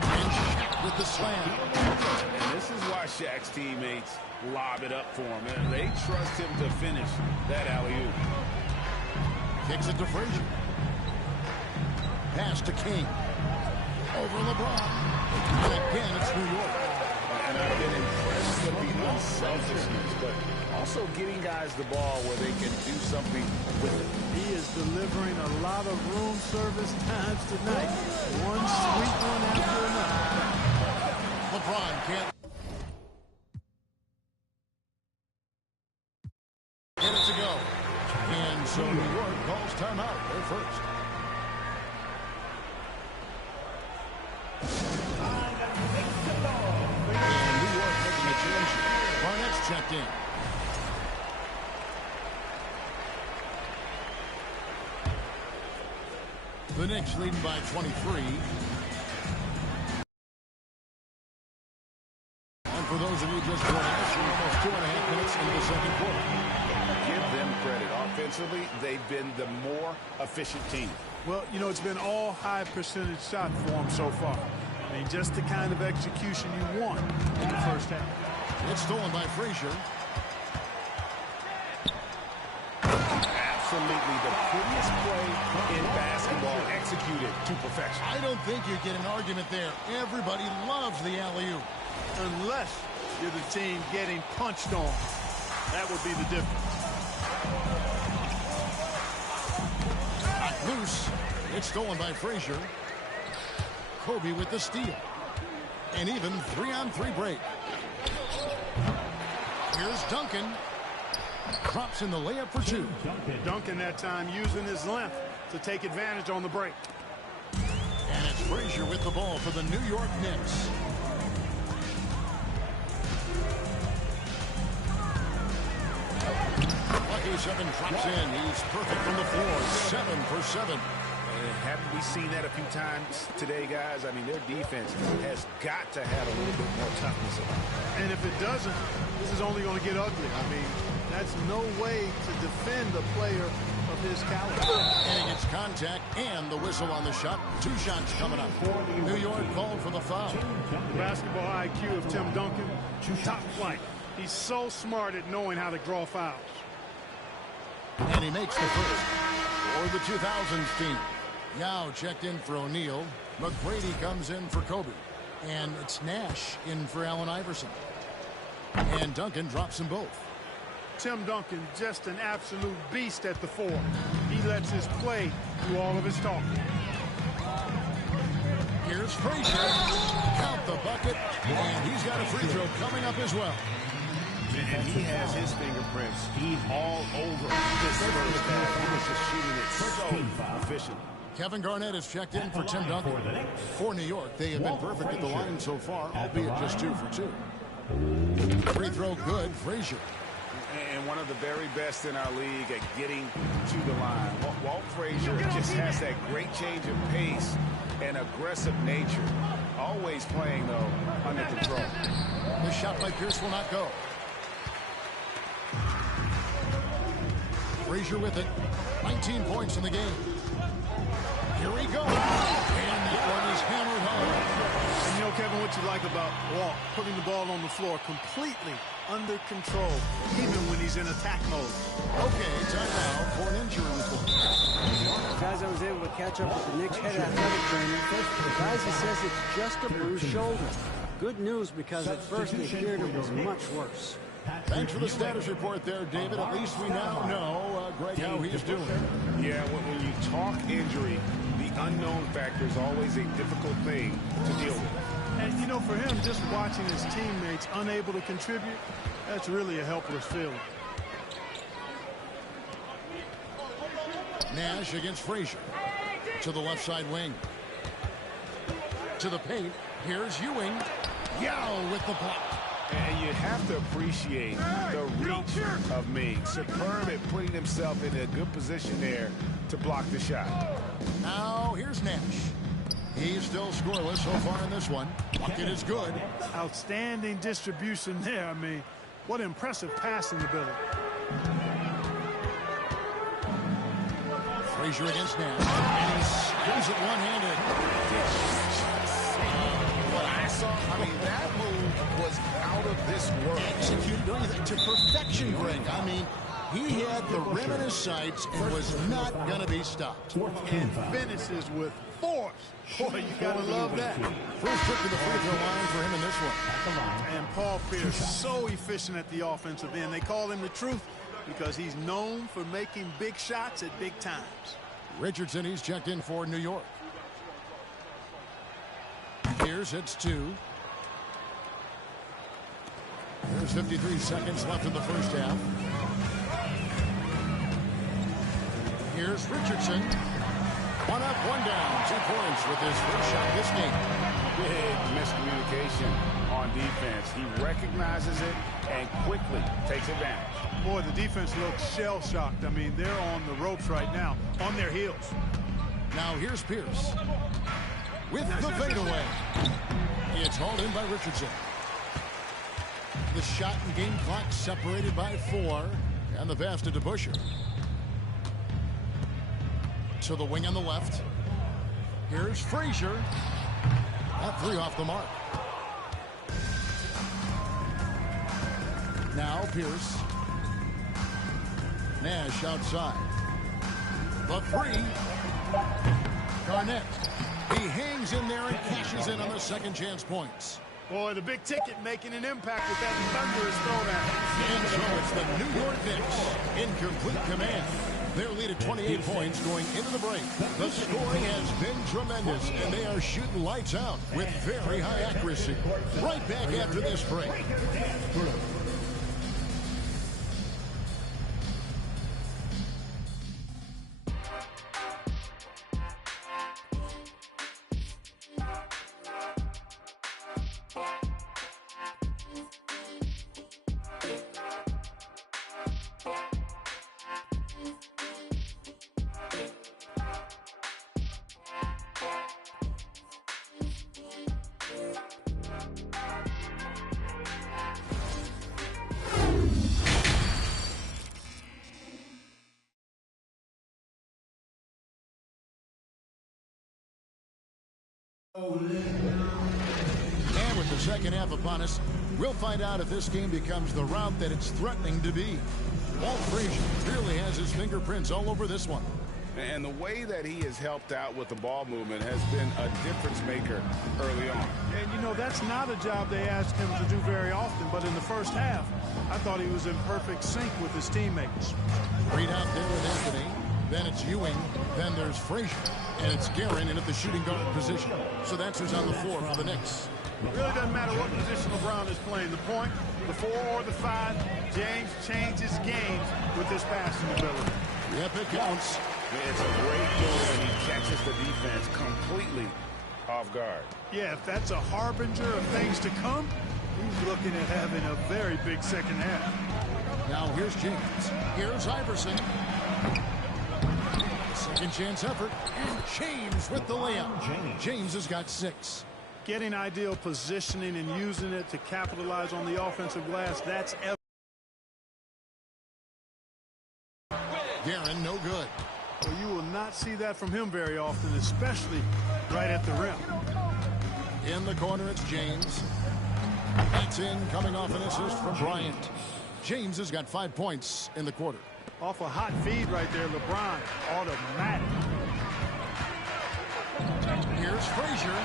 And Shaq with the slam. And this is why Shaq's teammates lob it up for him. And they trust him to finish that alley-oop. Kicks it to Frazier. Pass to King. Over LeBron. And again, it's New York. And I've been impressed with the unselfishness, but also getting guys the ball where they can do something with it. He is delivering a lot of room service times tonight. One sweet one after another. LeBron can't get it to go. And so New York calls timeout. They're first. And New York making a change. Barnett's checked in. The Knicks leading by 23. And for those of you just joining us, we're almost 2.5 minutes into the second quarter. Give them credit. Offensively, they've been the more efficient team. Well, you know, it's been all high percentage shot for them so far. I mean, just the kind of execution you want in the first half. It's stolen by Frazier. Absolutely the prettiest play in basketball executed to perfection. I don't think you get an argument there. Everybody loves the alley-oop. Unless you're the team getting punched on. That would be the difference. Loose. It's stolen by Frazier. Kobe with the steal. And even 3-on-3 break. Here's Duncan. Drops in the layup for 2. Duncan that time using his length to take advantage on the break. And it's Frazier with the ball for the New York Knicks. Lucky 7 drops in. He's perfect from the floor. 7 for 7. Haven't we seen that a few times today, guys? I mean, their defense has got to have a little bit more toughness about it. And if it doesn't, this is only going to get ugly. I mean, that's no way to defend a player of his caliber. And he gets contact and the whistle on the shot. 2 shots coming up. New York called for the foul. Basketball IQ of Tim Duncan, top flight. He's so smart at knowing how to draw fouls. And he makes the first for the 2000s team. Yao checked in for O'Neal. McGrady comes in for Kobe. And it's Nash in for Allen Iverson. And Duncan drops them both. Tim Duncan, just an absolute beast at the 4. He lets his play do all of his talking. Here's Frazier. Count the bucket. And he's got a free throw coming up as well. And he has his fingerprints all over this first half. He was just shooting it so efficiently. Kevin Garnett has checked in for Tim Duncan. For New York, they have been perfect at the line so far, albeit just 2 for 2. Free throw good, Frazier. And one of the very best in our league at getting to the line. Walt Frazier just has that great change of pace and aggressive nature. Always playing, though, under control. The shot by Pierce will not go. Frazier with it. 19 points in the game. Here we go. And that one is hammered home. And you know, Kevin, what you like about Walt, putting the ball on the floor completely under control, even when he's in attack mode. Okay, time now for an injury report. Guys, I was able to catch up with the Knicks head athletic trainer. The guys, he says it's just a bruised shoulder. Good news, because at first they feared it was much worse. Thanks for the status report there, David. At least we now know, Greg, how he's doing. Yeah, when you talk injury, the unknown factor is always a difficult thing to deal with. And, you know, for him, just watching his teammates unable to contribute, that's really a helpless feeling. Nash against Frazier. To the left side wing. To the paint. Here's Ewing. Yao with the block. And you have to appreciate the reach of Ming. Superb at putting himself in a good position there to block the shot. Now here's Nash. He's still scoreless so far in this one. Bucket is good. Outstanding distribution there. I mean, what impressive passing ability. Frazier against Nash. And he screws it one-handed. What I saw, I mean, that move was out of this world. Executed, don't you think, to perfection, Greg. I mean, he had the rim in his sights and was not going to be stopped. And finishes with force. Boy, you got to love that. First trip to the free throw line for him in this one. And Paul Pierce, so efficient at the offensive end. They call him the truth because he's known for making big shots at big times. Richardson, he's checked in for New York. Here's it's 2. There's 53 seconds left in the first half. Here's Richardson. 1 up, 1 down. 2 points with his first shot this game. Big miscommunication on defense. He recognizes it and quickly takes advantage. Boy, the defense looks shell-shocked. I mean, they're on the ropes right now, on their heels. Now here's Pierce. With the fadeaway. It's hauled in by Richardson. The shot and game clock separated by 4. And the pass to DeBusschere. To the wing on the left. Here's Frazier. That 3 off the mark. Now Pierce. Nash outside. The 3. Garnett. He hangs in there and cashes in on the second chance points. Boy, the big ticket making an impact with that thunderous throw down. And so it's the New York Knicks in complete command. Their lead at 28 points going into the break. The scoring has been tremendous, and they are shooting lights out with very high accuracy. Right back after this break. And with the second half upon us, we'll find out if this game becomes the route that it's threatening to be. Walt Frazier really has his fingerprints all over this one. And the way that he has helped out with the ball movement has been a difference maker early on. And, you know, that's not a job they ask him to do very often, but but in the first half, I thought he was in perfect sync with his teammates. Reed out there with Anthony. Then it's Ewing. Then there's Frazier. And it's Guerin in at the shooting guard position. So that's who's on the floor for the Knicks. It really doesn't matter what position LeBron is playing. The point, the 4 or the 5, James changes games with his passing ability. Yep, it counts. It's a great goal when he catches the defense completely off guard. Yeah, if that's a harbinger of things to come, he's looking at having a very big second half. Now here's James. Here's Iverson. Second chance effort. And James with the layup. James has got 6. Getting ideal positioning and using it to capitalize on the offensive glass, that's ever. Guerin, no good. Well, you will not see that from him very often, especially right at the rim. In the corner, it's James. That's in, coming off an assist from Bryant. James has got 5 points in the quarter. Off a hot feed right there, LeBron, automatic. Here's Frazier.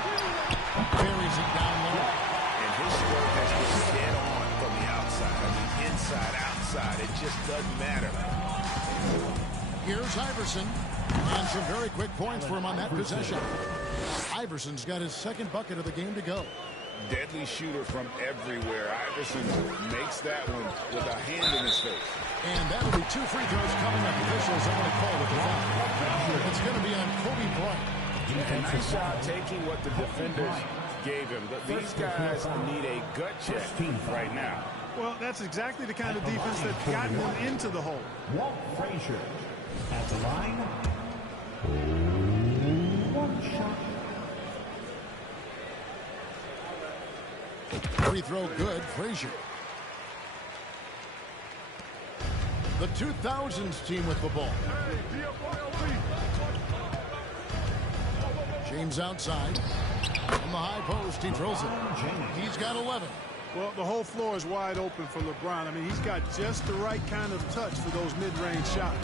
Carries it down low. And his stroke has been dead on from the outside. I mean, inside, outside, it just doesn't matter. Here's Iverson. And some very quick points for him on that possession. Iverson's got his second bucket of the game to go. Deadly shooter from everywhere. Iverson makes that one with a hand in his face. And that'll be 2 free throws coming up. Officials are going to call it the foul. It's going to be on Kobe Bryant. And nice job taking what the defenders gave him. But these guys need a gut check right now. Well, that's exactly the kind of defense that's gotten them into the hole. Walt Frazier at the line. 1 shot. Free throw good, Frazier. The 2000s team with the ball. James outside. From the high post, he drills it. He's got 11. Well, the whole floor is wide open for LeBron. I mean, he's got just the right kind of touch for those mid-range shots.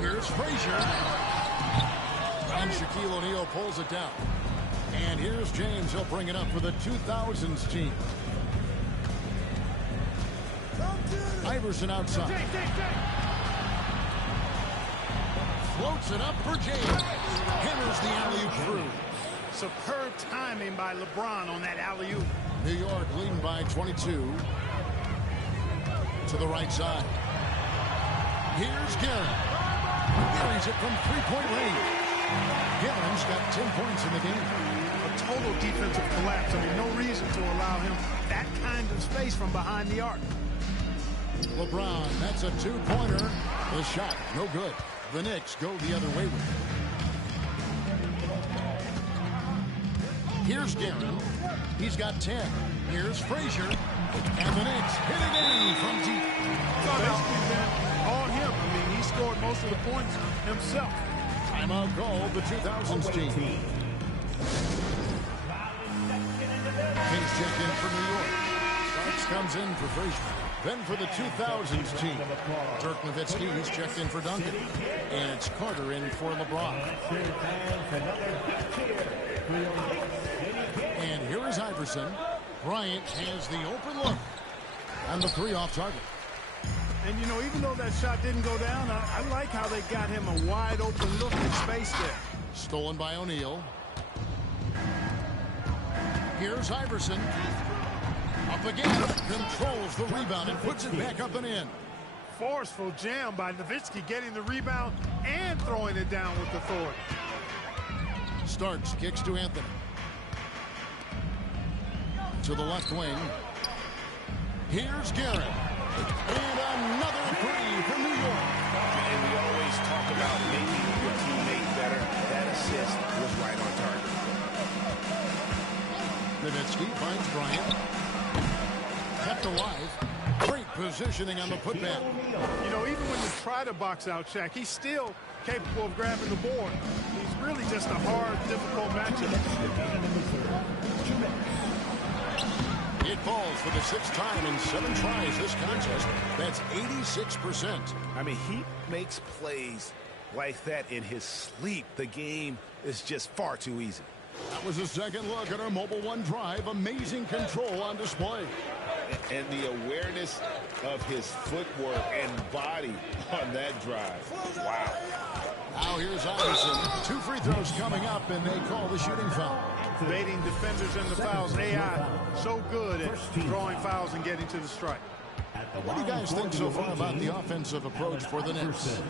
Here's Frazier. And Shaquille O'Neal pulls it down. And here's James. He'll bring it up for the 2000s team. Iverson outside. Floats it up for James. Hammers the alley-oop through. Superb timing by LeBron on that alley-oop. New York leading by 22. To the right side. Here's Guerin. Carries it from three-point range. Guerin's got 10 points in the game. A total defensive collapse. I mean, no reason to allow him that kind of space from behind the arc. LeBron, that's a 2-pointer. The shot, no good. The Knicks go the other way with it. Here's Guerin. He's got 10. Here's Frazier. And the Knicks hit it in from deep. Basically, man, on him. I mean, he scored most of the points himself. Timeout call, the 2000s team. Kings checked in for New York. Starks comes in for Frazier. Then for the 2000s team, Dirk Nowitzki, he's checked in for Duncan. And it's Carter in for LeBron. And here is Iverson. Bryant has the open look. And the 3 off target. And, you know, even though that shot didn't go down, I like how they got him a wide open look in space there. Stolen by O'Neal. Here's Iverson. Up again, controls the rebound and puts it back up and in. Forceful jam by Nowitzki, getting the rebound and throwing it down with authority. Starks kicks to Anthony. To the left wing. Here's Guerin. And another 3 for New York. And we always talk about making your teammate better. That assist was right on target. Nowitzki finds Bryant. Kept alive. Great positioning on the putback. You know, even when you try to box out Shaq, he's still capable of grabbing the board. He's really just a hard, difficult matchup. It falls for the 6th time in 7 tries this contest. That's 86%. I mean, he makes plays like that in his sleep. The game is just far too easy. That was a second look at our Mobile One drive. Amazing control on display. And the awareness of his footwork and body on that drive. Wow. Now here's Iverson. 2 free throws coming up, and they call the shooting foul. Baiting defenders in the fouls. AI so good at drawing fouls and getting to the strike. What do you guys think so far about the offensive approach for the Knicks?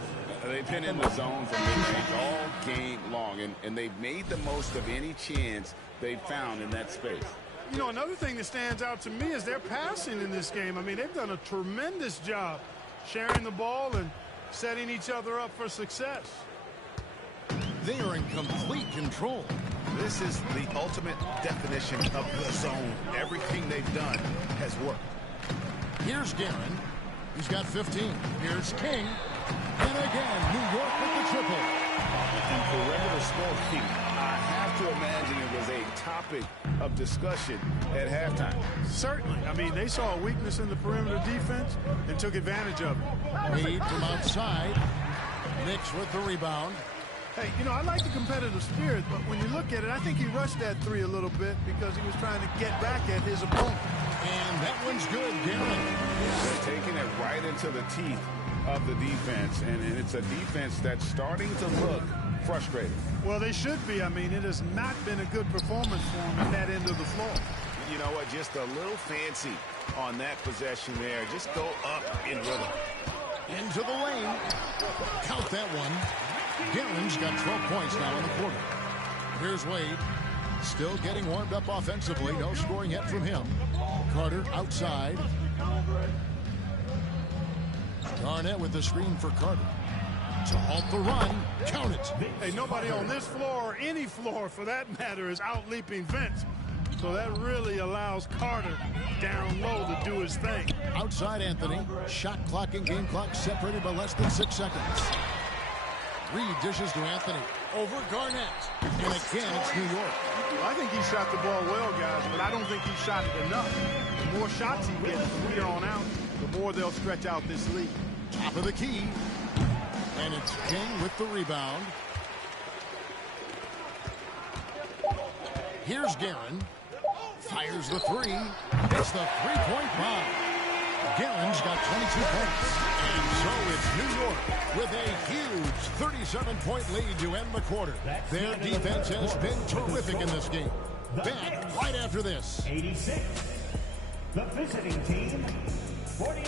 They've been in the zone from mid-range all game long, and they've made the most of any chance they've found in that space. You know, another thing that stands out to me is their passing in this game. I mean, they've done a tremendous job sharing the ball and setting each other up for success. They are in complete control. This is the ultimate definition of the zone. Everything they've done has worked. Here's Guerin. He's got 15. Here's King. And again, New York with the triple. And perimeter scoring, I have to imagine it was a topic of discussion at halftime. Certainly. I mean, they saw a weakness in the perimeter defense and took advantage of it. Reed from outside. Knicks with the rebound. Hey, you know, I like the competitive spirit, but when you look at it, I think he rushed that three a little bit because he was trying to get back at his opponent. And that one's good, Guerin. They're taking it right into the teeth of the defense, and it's a defense that's starting to look frustrated. Well, they should be. I mean, it has not been a good performance for them at that end of the floor. You know what? Just a little fancy on that possession there. Just go up in rhythm. Into the lane. Count that one. Guerin's got 12 points now in the quarter. Here's Wade. Still getting warmed up offensively. No scoring yet from him. Carter outside. Garnett with the screen for Carter. To halt the run. Count it. Hey, nobody on this floor, or any floor for that matter, is out-leaping Vince. So that really allows Carter down low to do his thing. Outside Anthony. Shot clock and game clock separated by less than 6 seconds. Reed dishes to Anthony. Over Garnett. And again, it's New York. I think he shot the ball well, guys, but I don't think he shot it enough. The more shots he gets from here on out, the more they'll stretch out this lead. Top of the key. And it's King with the rebound. Here's Guerin. Fires the three. It's the three-point bomb. Guerin's got 22 points. And so it's New York with a huge 37-point lead to end the quarter. Their defense has been terrific in this game. Back right after this. 86. The visiting team, 49.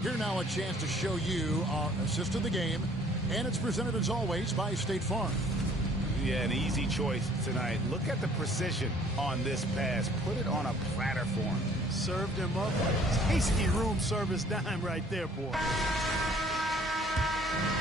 Here now a chance to show you our assist of the game, and it's presented as always by State Farm. Yeah, an easy choice tonight. Look at the precision on this pass. Put it on a platter for him. Served him up. Tasty room service dime right there, boy.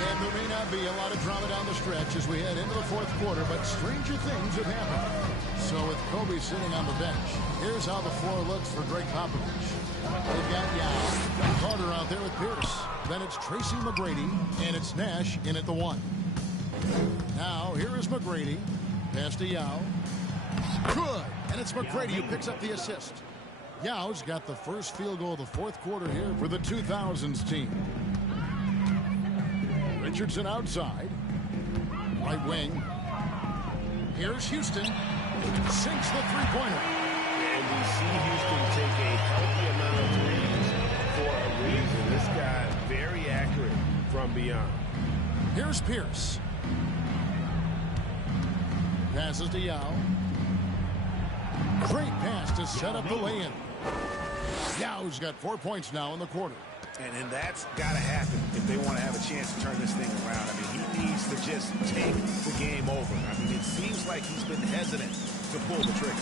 And there may not be a lot of drama down the stretch as we head into the fourth quarter, but stranger things have happened. So with Kobe sitting on the bench, here's how the floor looks for Greg Popovich. They've got Yao. Carter out there with Pierce. Then it's Tracy McGrady, and it's Nash in at the one. Now, here is McGrady. Pass to Yao. Good. And it's McGrady who picks up the assist. Yao's got the first field goal of the fourth quarter here for the 2000s team. Richardson outside. Right wing. Here's Houston. Sinks the three-pointer. And we see Houston take a healthy amount of threes for a reason. This guy very accurate from beyond. Here's Pierce. Passes to Yao. Great pass to set up the lay-in. Yao's got 4 points now in the quarter. And that's got to happen if they want to have a chance to turn this thing around. I mean, he needs to just take the game over. I mean, it seems like he's been hesitant to pull the trigger.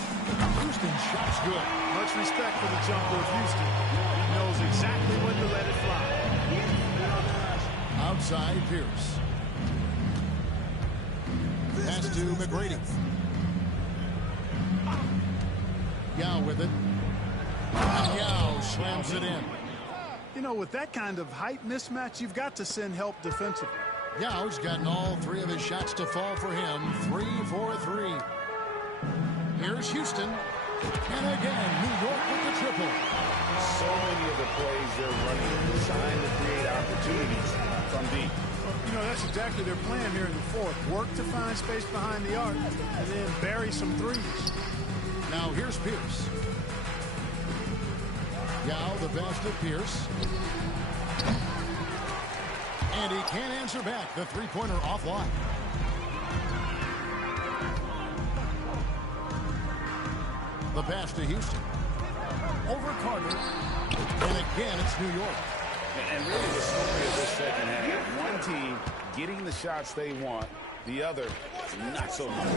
Houston shot's good. Much respect for the jumper of Houston. He knows exactly when to let it fly. Outside Pierce. Pass to McGrady. Yao with it. And Yao slams it in. You know, with that kind of height mismatch, you've got to send help defensively. Yao's gotten all three of his shots to fall for him. 3 for 3. Here's Houston. And again, New York with the triple. So many of the plays they're running are designed to create opportunities from deep. You know, that's exactly their plan here in the fourth. Work to find space behind the arc and then bury some threes. Now here's Pierce. Yao, the pass to Pierce. And he can't answer back. The three-pointer offline. The pass to Houston. Over Carter. And again, it's New York. And really the story of this second half. One team getting the shots they want. The other, not so much.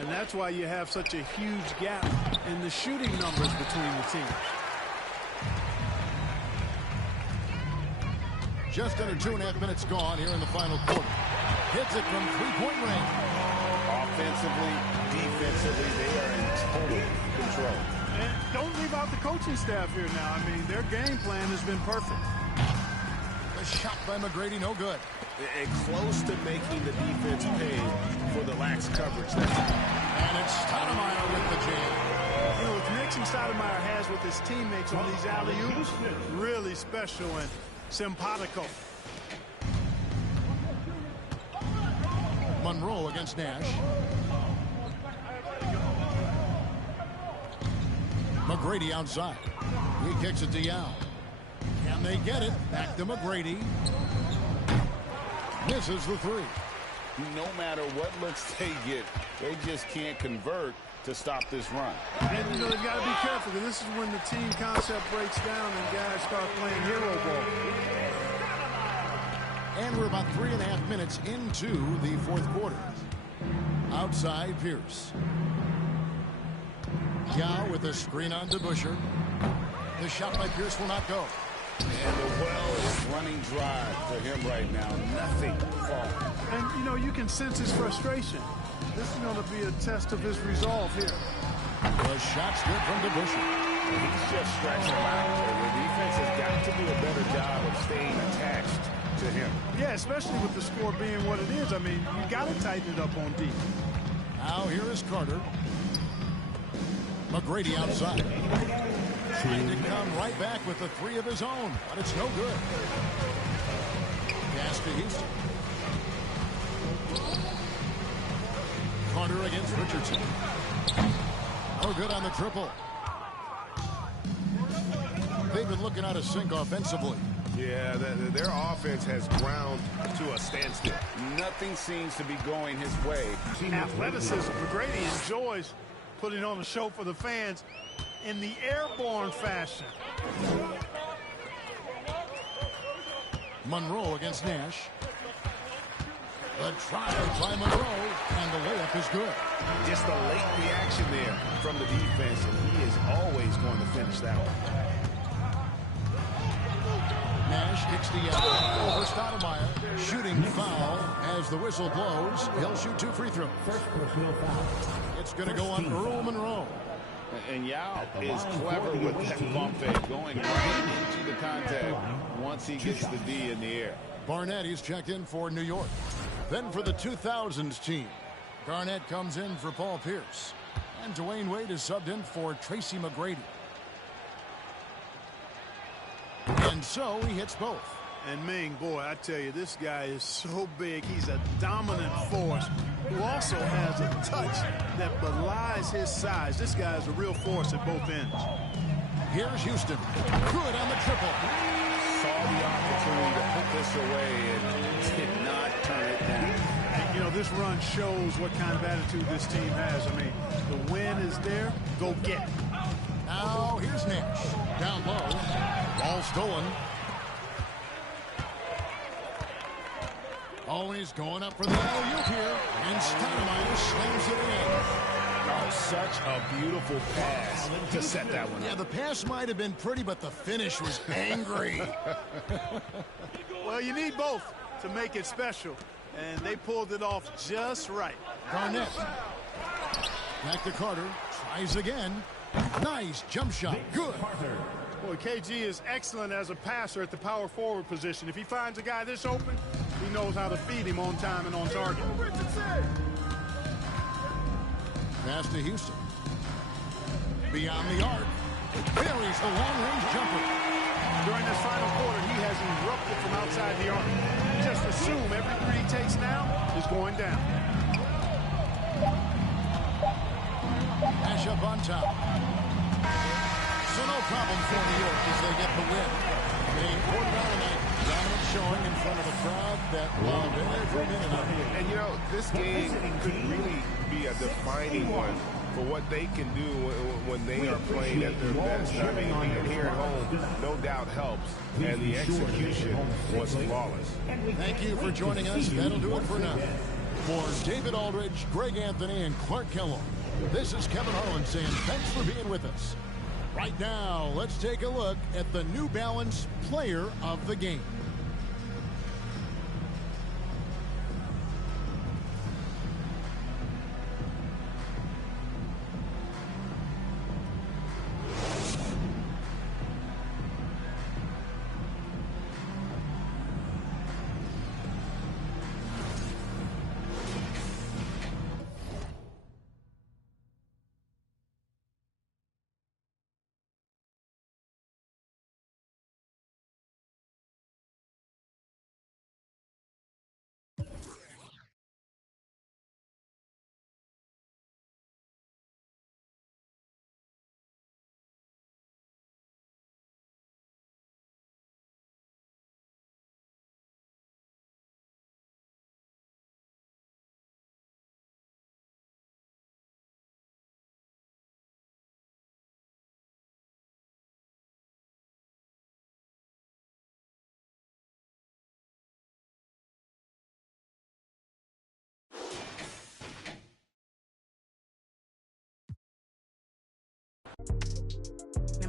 And that's why you have such a huge gap in the shooting numbers between the teams. Just under 2.5 minutes gone here in the final quarter. Hits it from three-point range. Offensively, defensively, they are in total control. And don't leave out the coaching staff here now. I mean, their game plan has been perfect. The shot by McGrady, no good. And close to making the defense pay for the lax coverage. And it's Stoudemire with the jam. You know, the connection Stoudemire has with his teammates on these alley-oops, really special and simpatico. Monroe against Nash. McGrady outside. He kicks it to Yao. Can they get it? Back to McGrady. Misses the three. No matter what looks they get, they just can't convert to stop this run. And, you know, they've got to be careful because this is when the team concept breaks down and guys start playing hero ball. And we're about 3.5 minutes into the fourth quarter. Outside, Pierce. Yao with a screen on to Busher. The shot by Pierce will not go. And the well is running dry for him right now. Nothing falling. And, you know, you can sense his frustration. This is going to be a test of his resolve here. The shot's good from DeBusschere. He's just stretching him out. The defense has got to do a better job of staying attached to him. Yeah, especially with the score being what it is. I mean, you got to tighten it up on D. Now here is Carter. McGrady outside. Trying to come right back with the three of his own, but it's no good. Pass to Houston. Carter against Richardson. No good on the triple. They've been looking out of sync offensively. Yeah, their offense has ground to a standstill. Nothing seems to be going his way. Athleticism. McGrady enjoys putting on a show for the fans in the airborne fashion. Monroe against Nash. The try by Monroe, and the layup is good. Just a late reaction there from the defense, and he is always going to finish that one. Nash kicks the over Stoudemire. Shooting foul as the whistle blows. He'll shoot 2 free throws. First personal foul. It's going to go on Earl Monroe. And Yao is clever with that bump fake, going right into the contact once he gets the D in the air. Barnett is checked in for New York. Then for the 2000s team, Garnett comes in for Paul Pierce. And Dwayne Wade is subbed in for Tracy McGrady. And so he hits both. And Ming, boy, I tell you, this guy is so big. He's a dominant force who also has a touch that belies his size. This guy is a real force at both ends. Here's Houston. Good on the triple. Saw the opportunity to put this away and did not turn it down. And, you know, this run shows what kind of attitude this team has. I mean, the win is there. Go get it. Now here's Nash. Down low. Ball stolen. Oh, he's going up for the alley-oop here. And Stoudemire slams it in. Oh, such a beautiful pass to set that one up. Yeah, the pass might have been pretty, but the finish was angry. Well, you need both to make it special. And they pulled it off just right. Garnett. Back to Carter. Tries again. Nice jump shot. Good. Boy, KG is excellent as a passer at the power forward position. If he finds a guy this open, he knows how to feed him on time and on target. Pass to Houston. Beyond the arc. Buries the long-range jumper. During this final quarter, he has erupted from outside the arc. Just assume every three he takes now is going down. Dash up on top. So no problem for New York as they get the win. They poured it out tonight. Dominant showing in front of a crowd that loved every minute of it. And, you know, this game could really be a defining one for what they can do when they are playing at their best. I mean, being here at home, no doubt helps, and the execution was flawless. Thank you for joining us. That'll do it for now. For David Aldridge, Greg Anthony, and Clark Kellogg, this is Kevin Harlan saying thanks for being with us. Right now, let's take a look at the New Balance Player of the Game.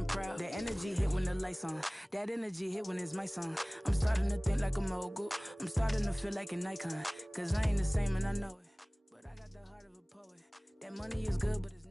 Proud. That energy hit when the lights on. That energy hit when it's my song. I'm starting to think like a mogul. I'm starting to feel like an icon. Cause I ain't the same and I know it. But I got the heart of a poet. That money is good, but it's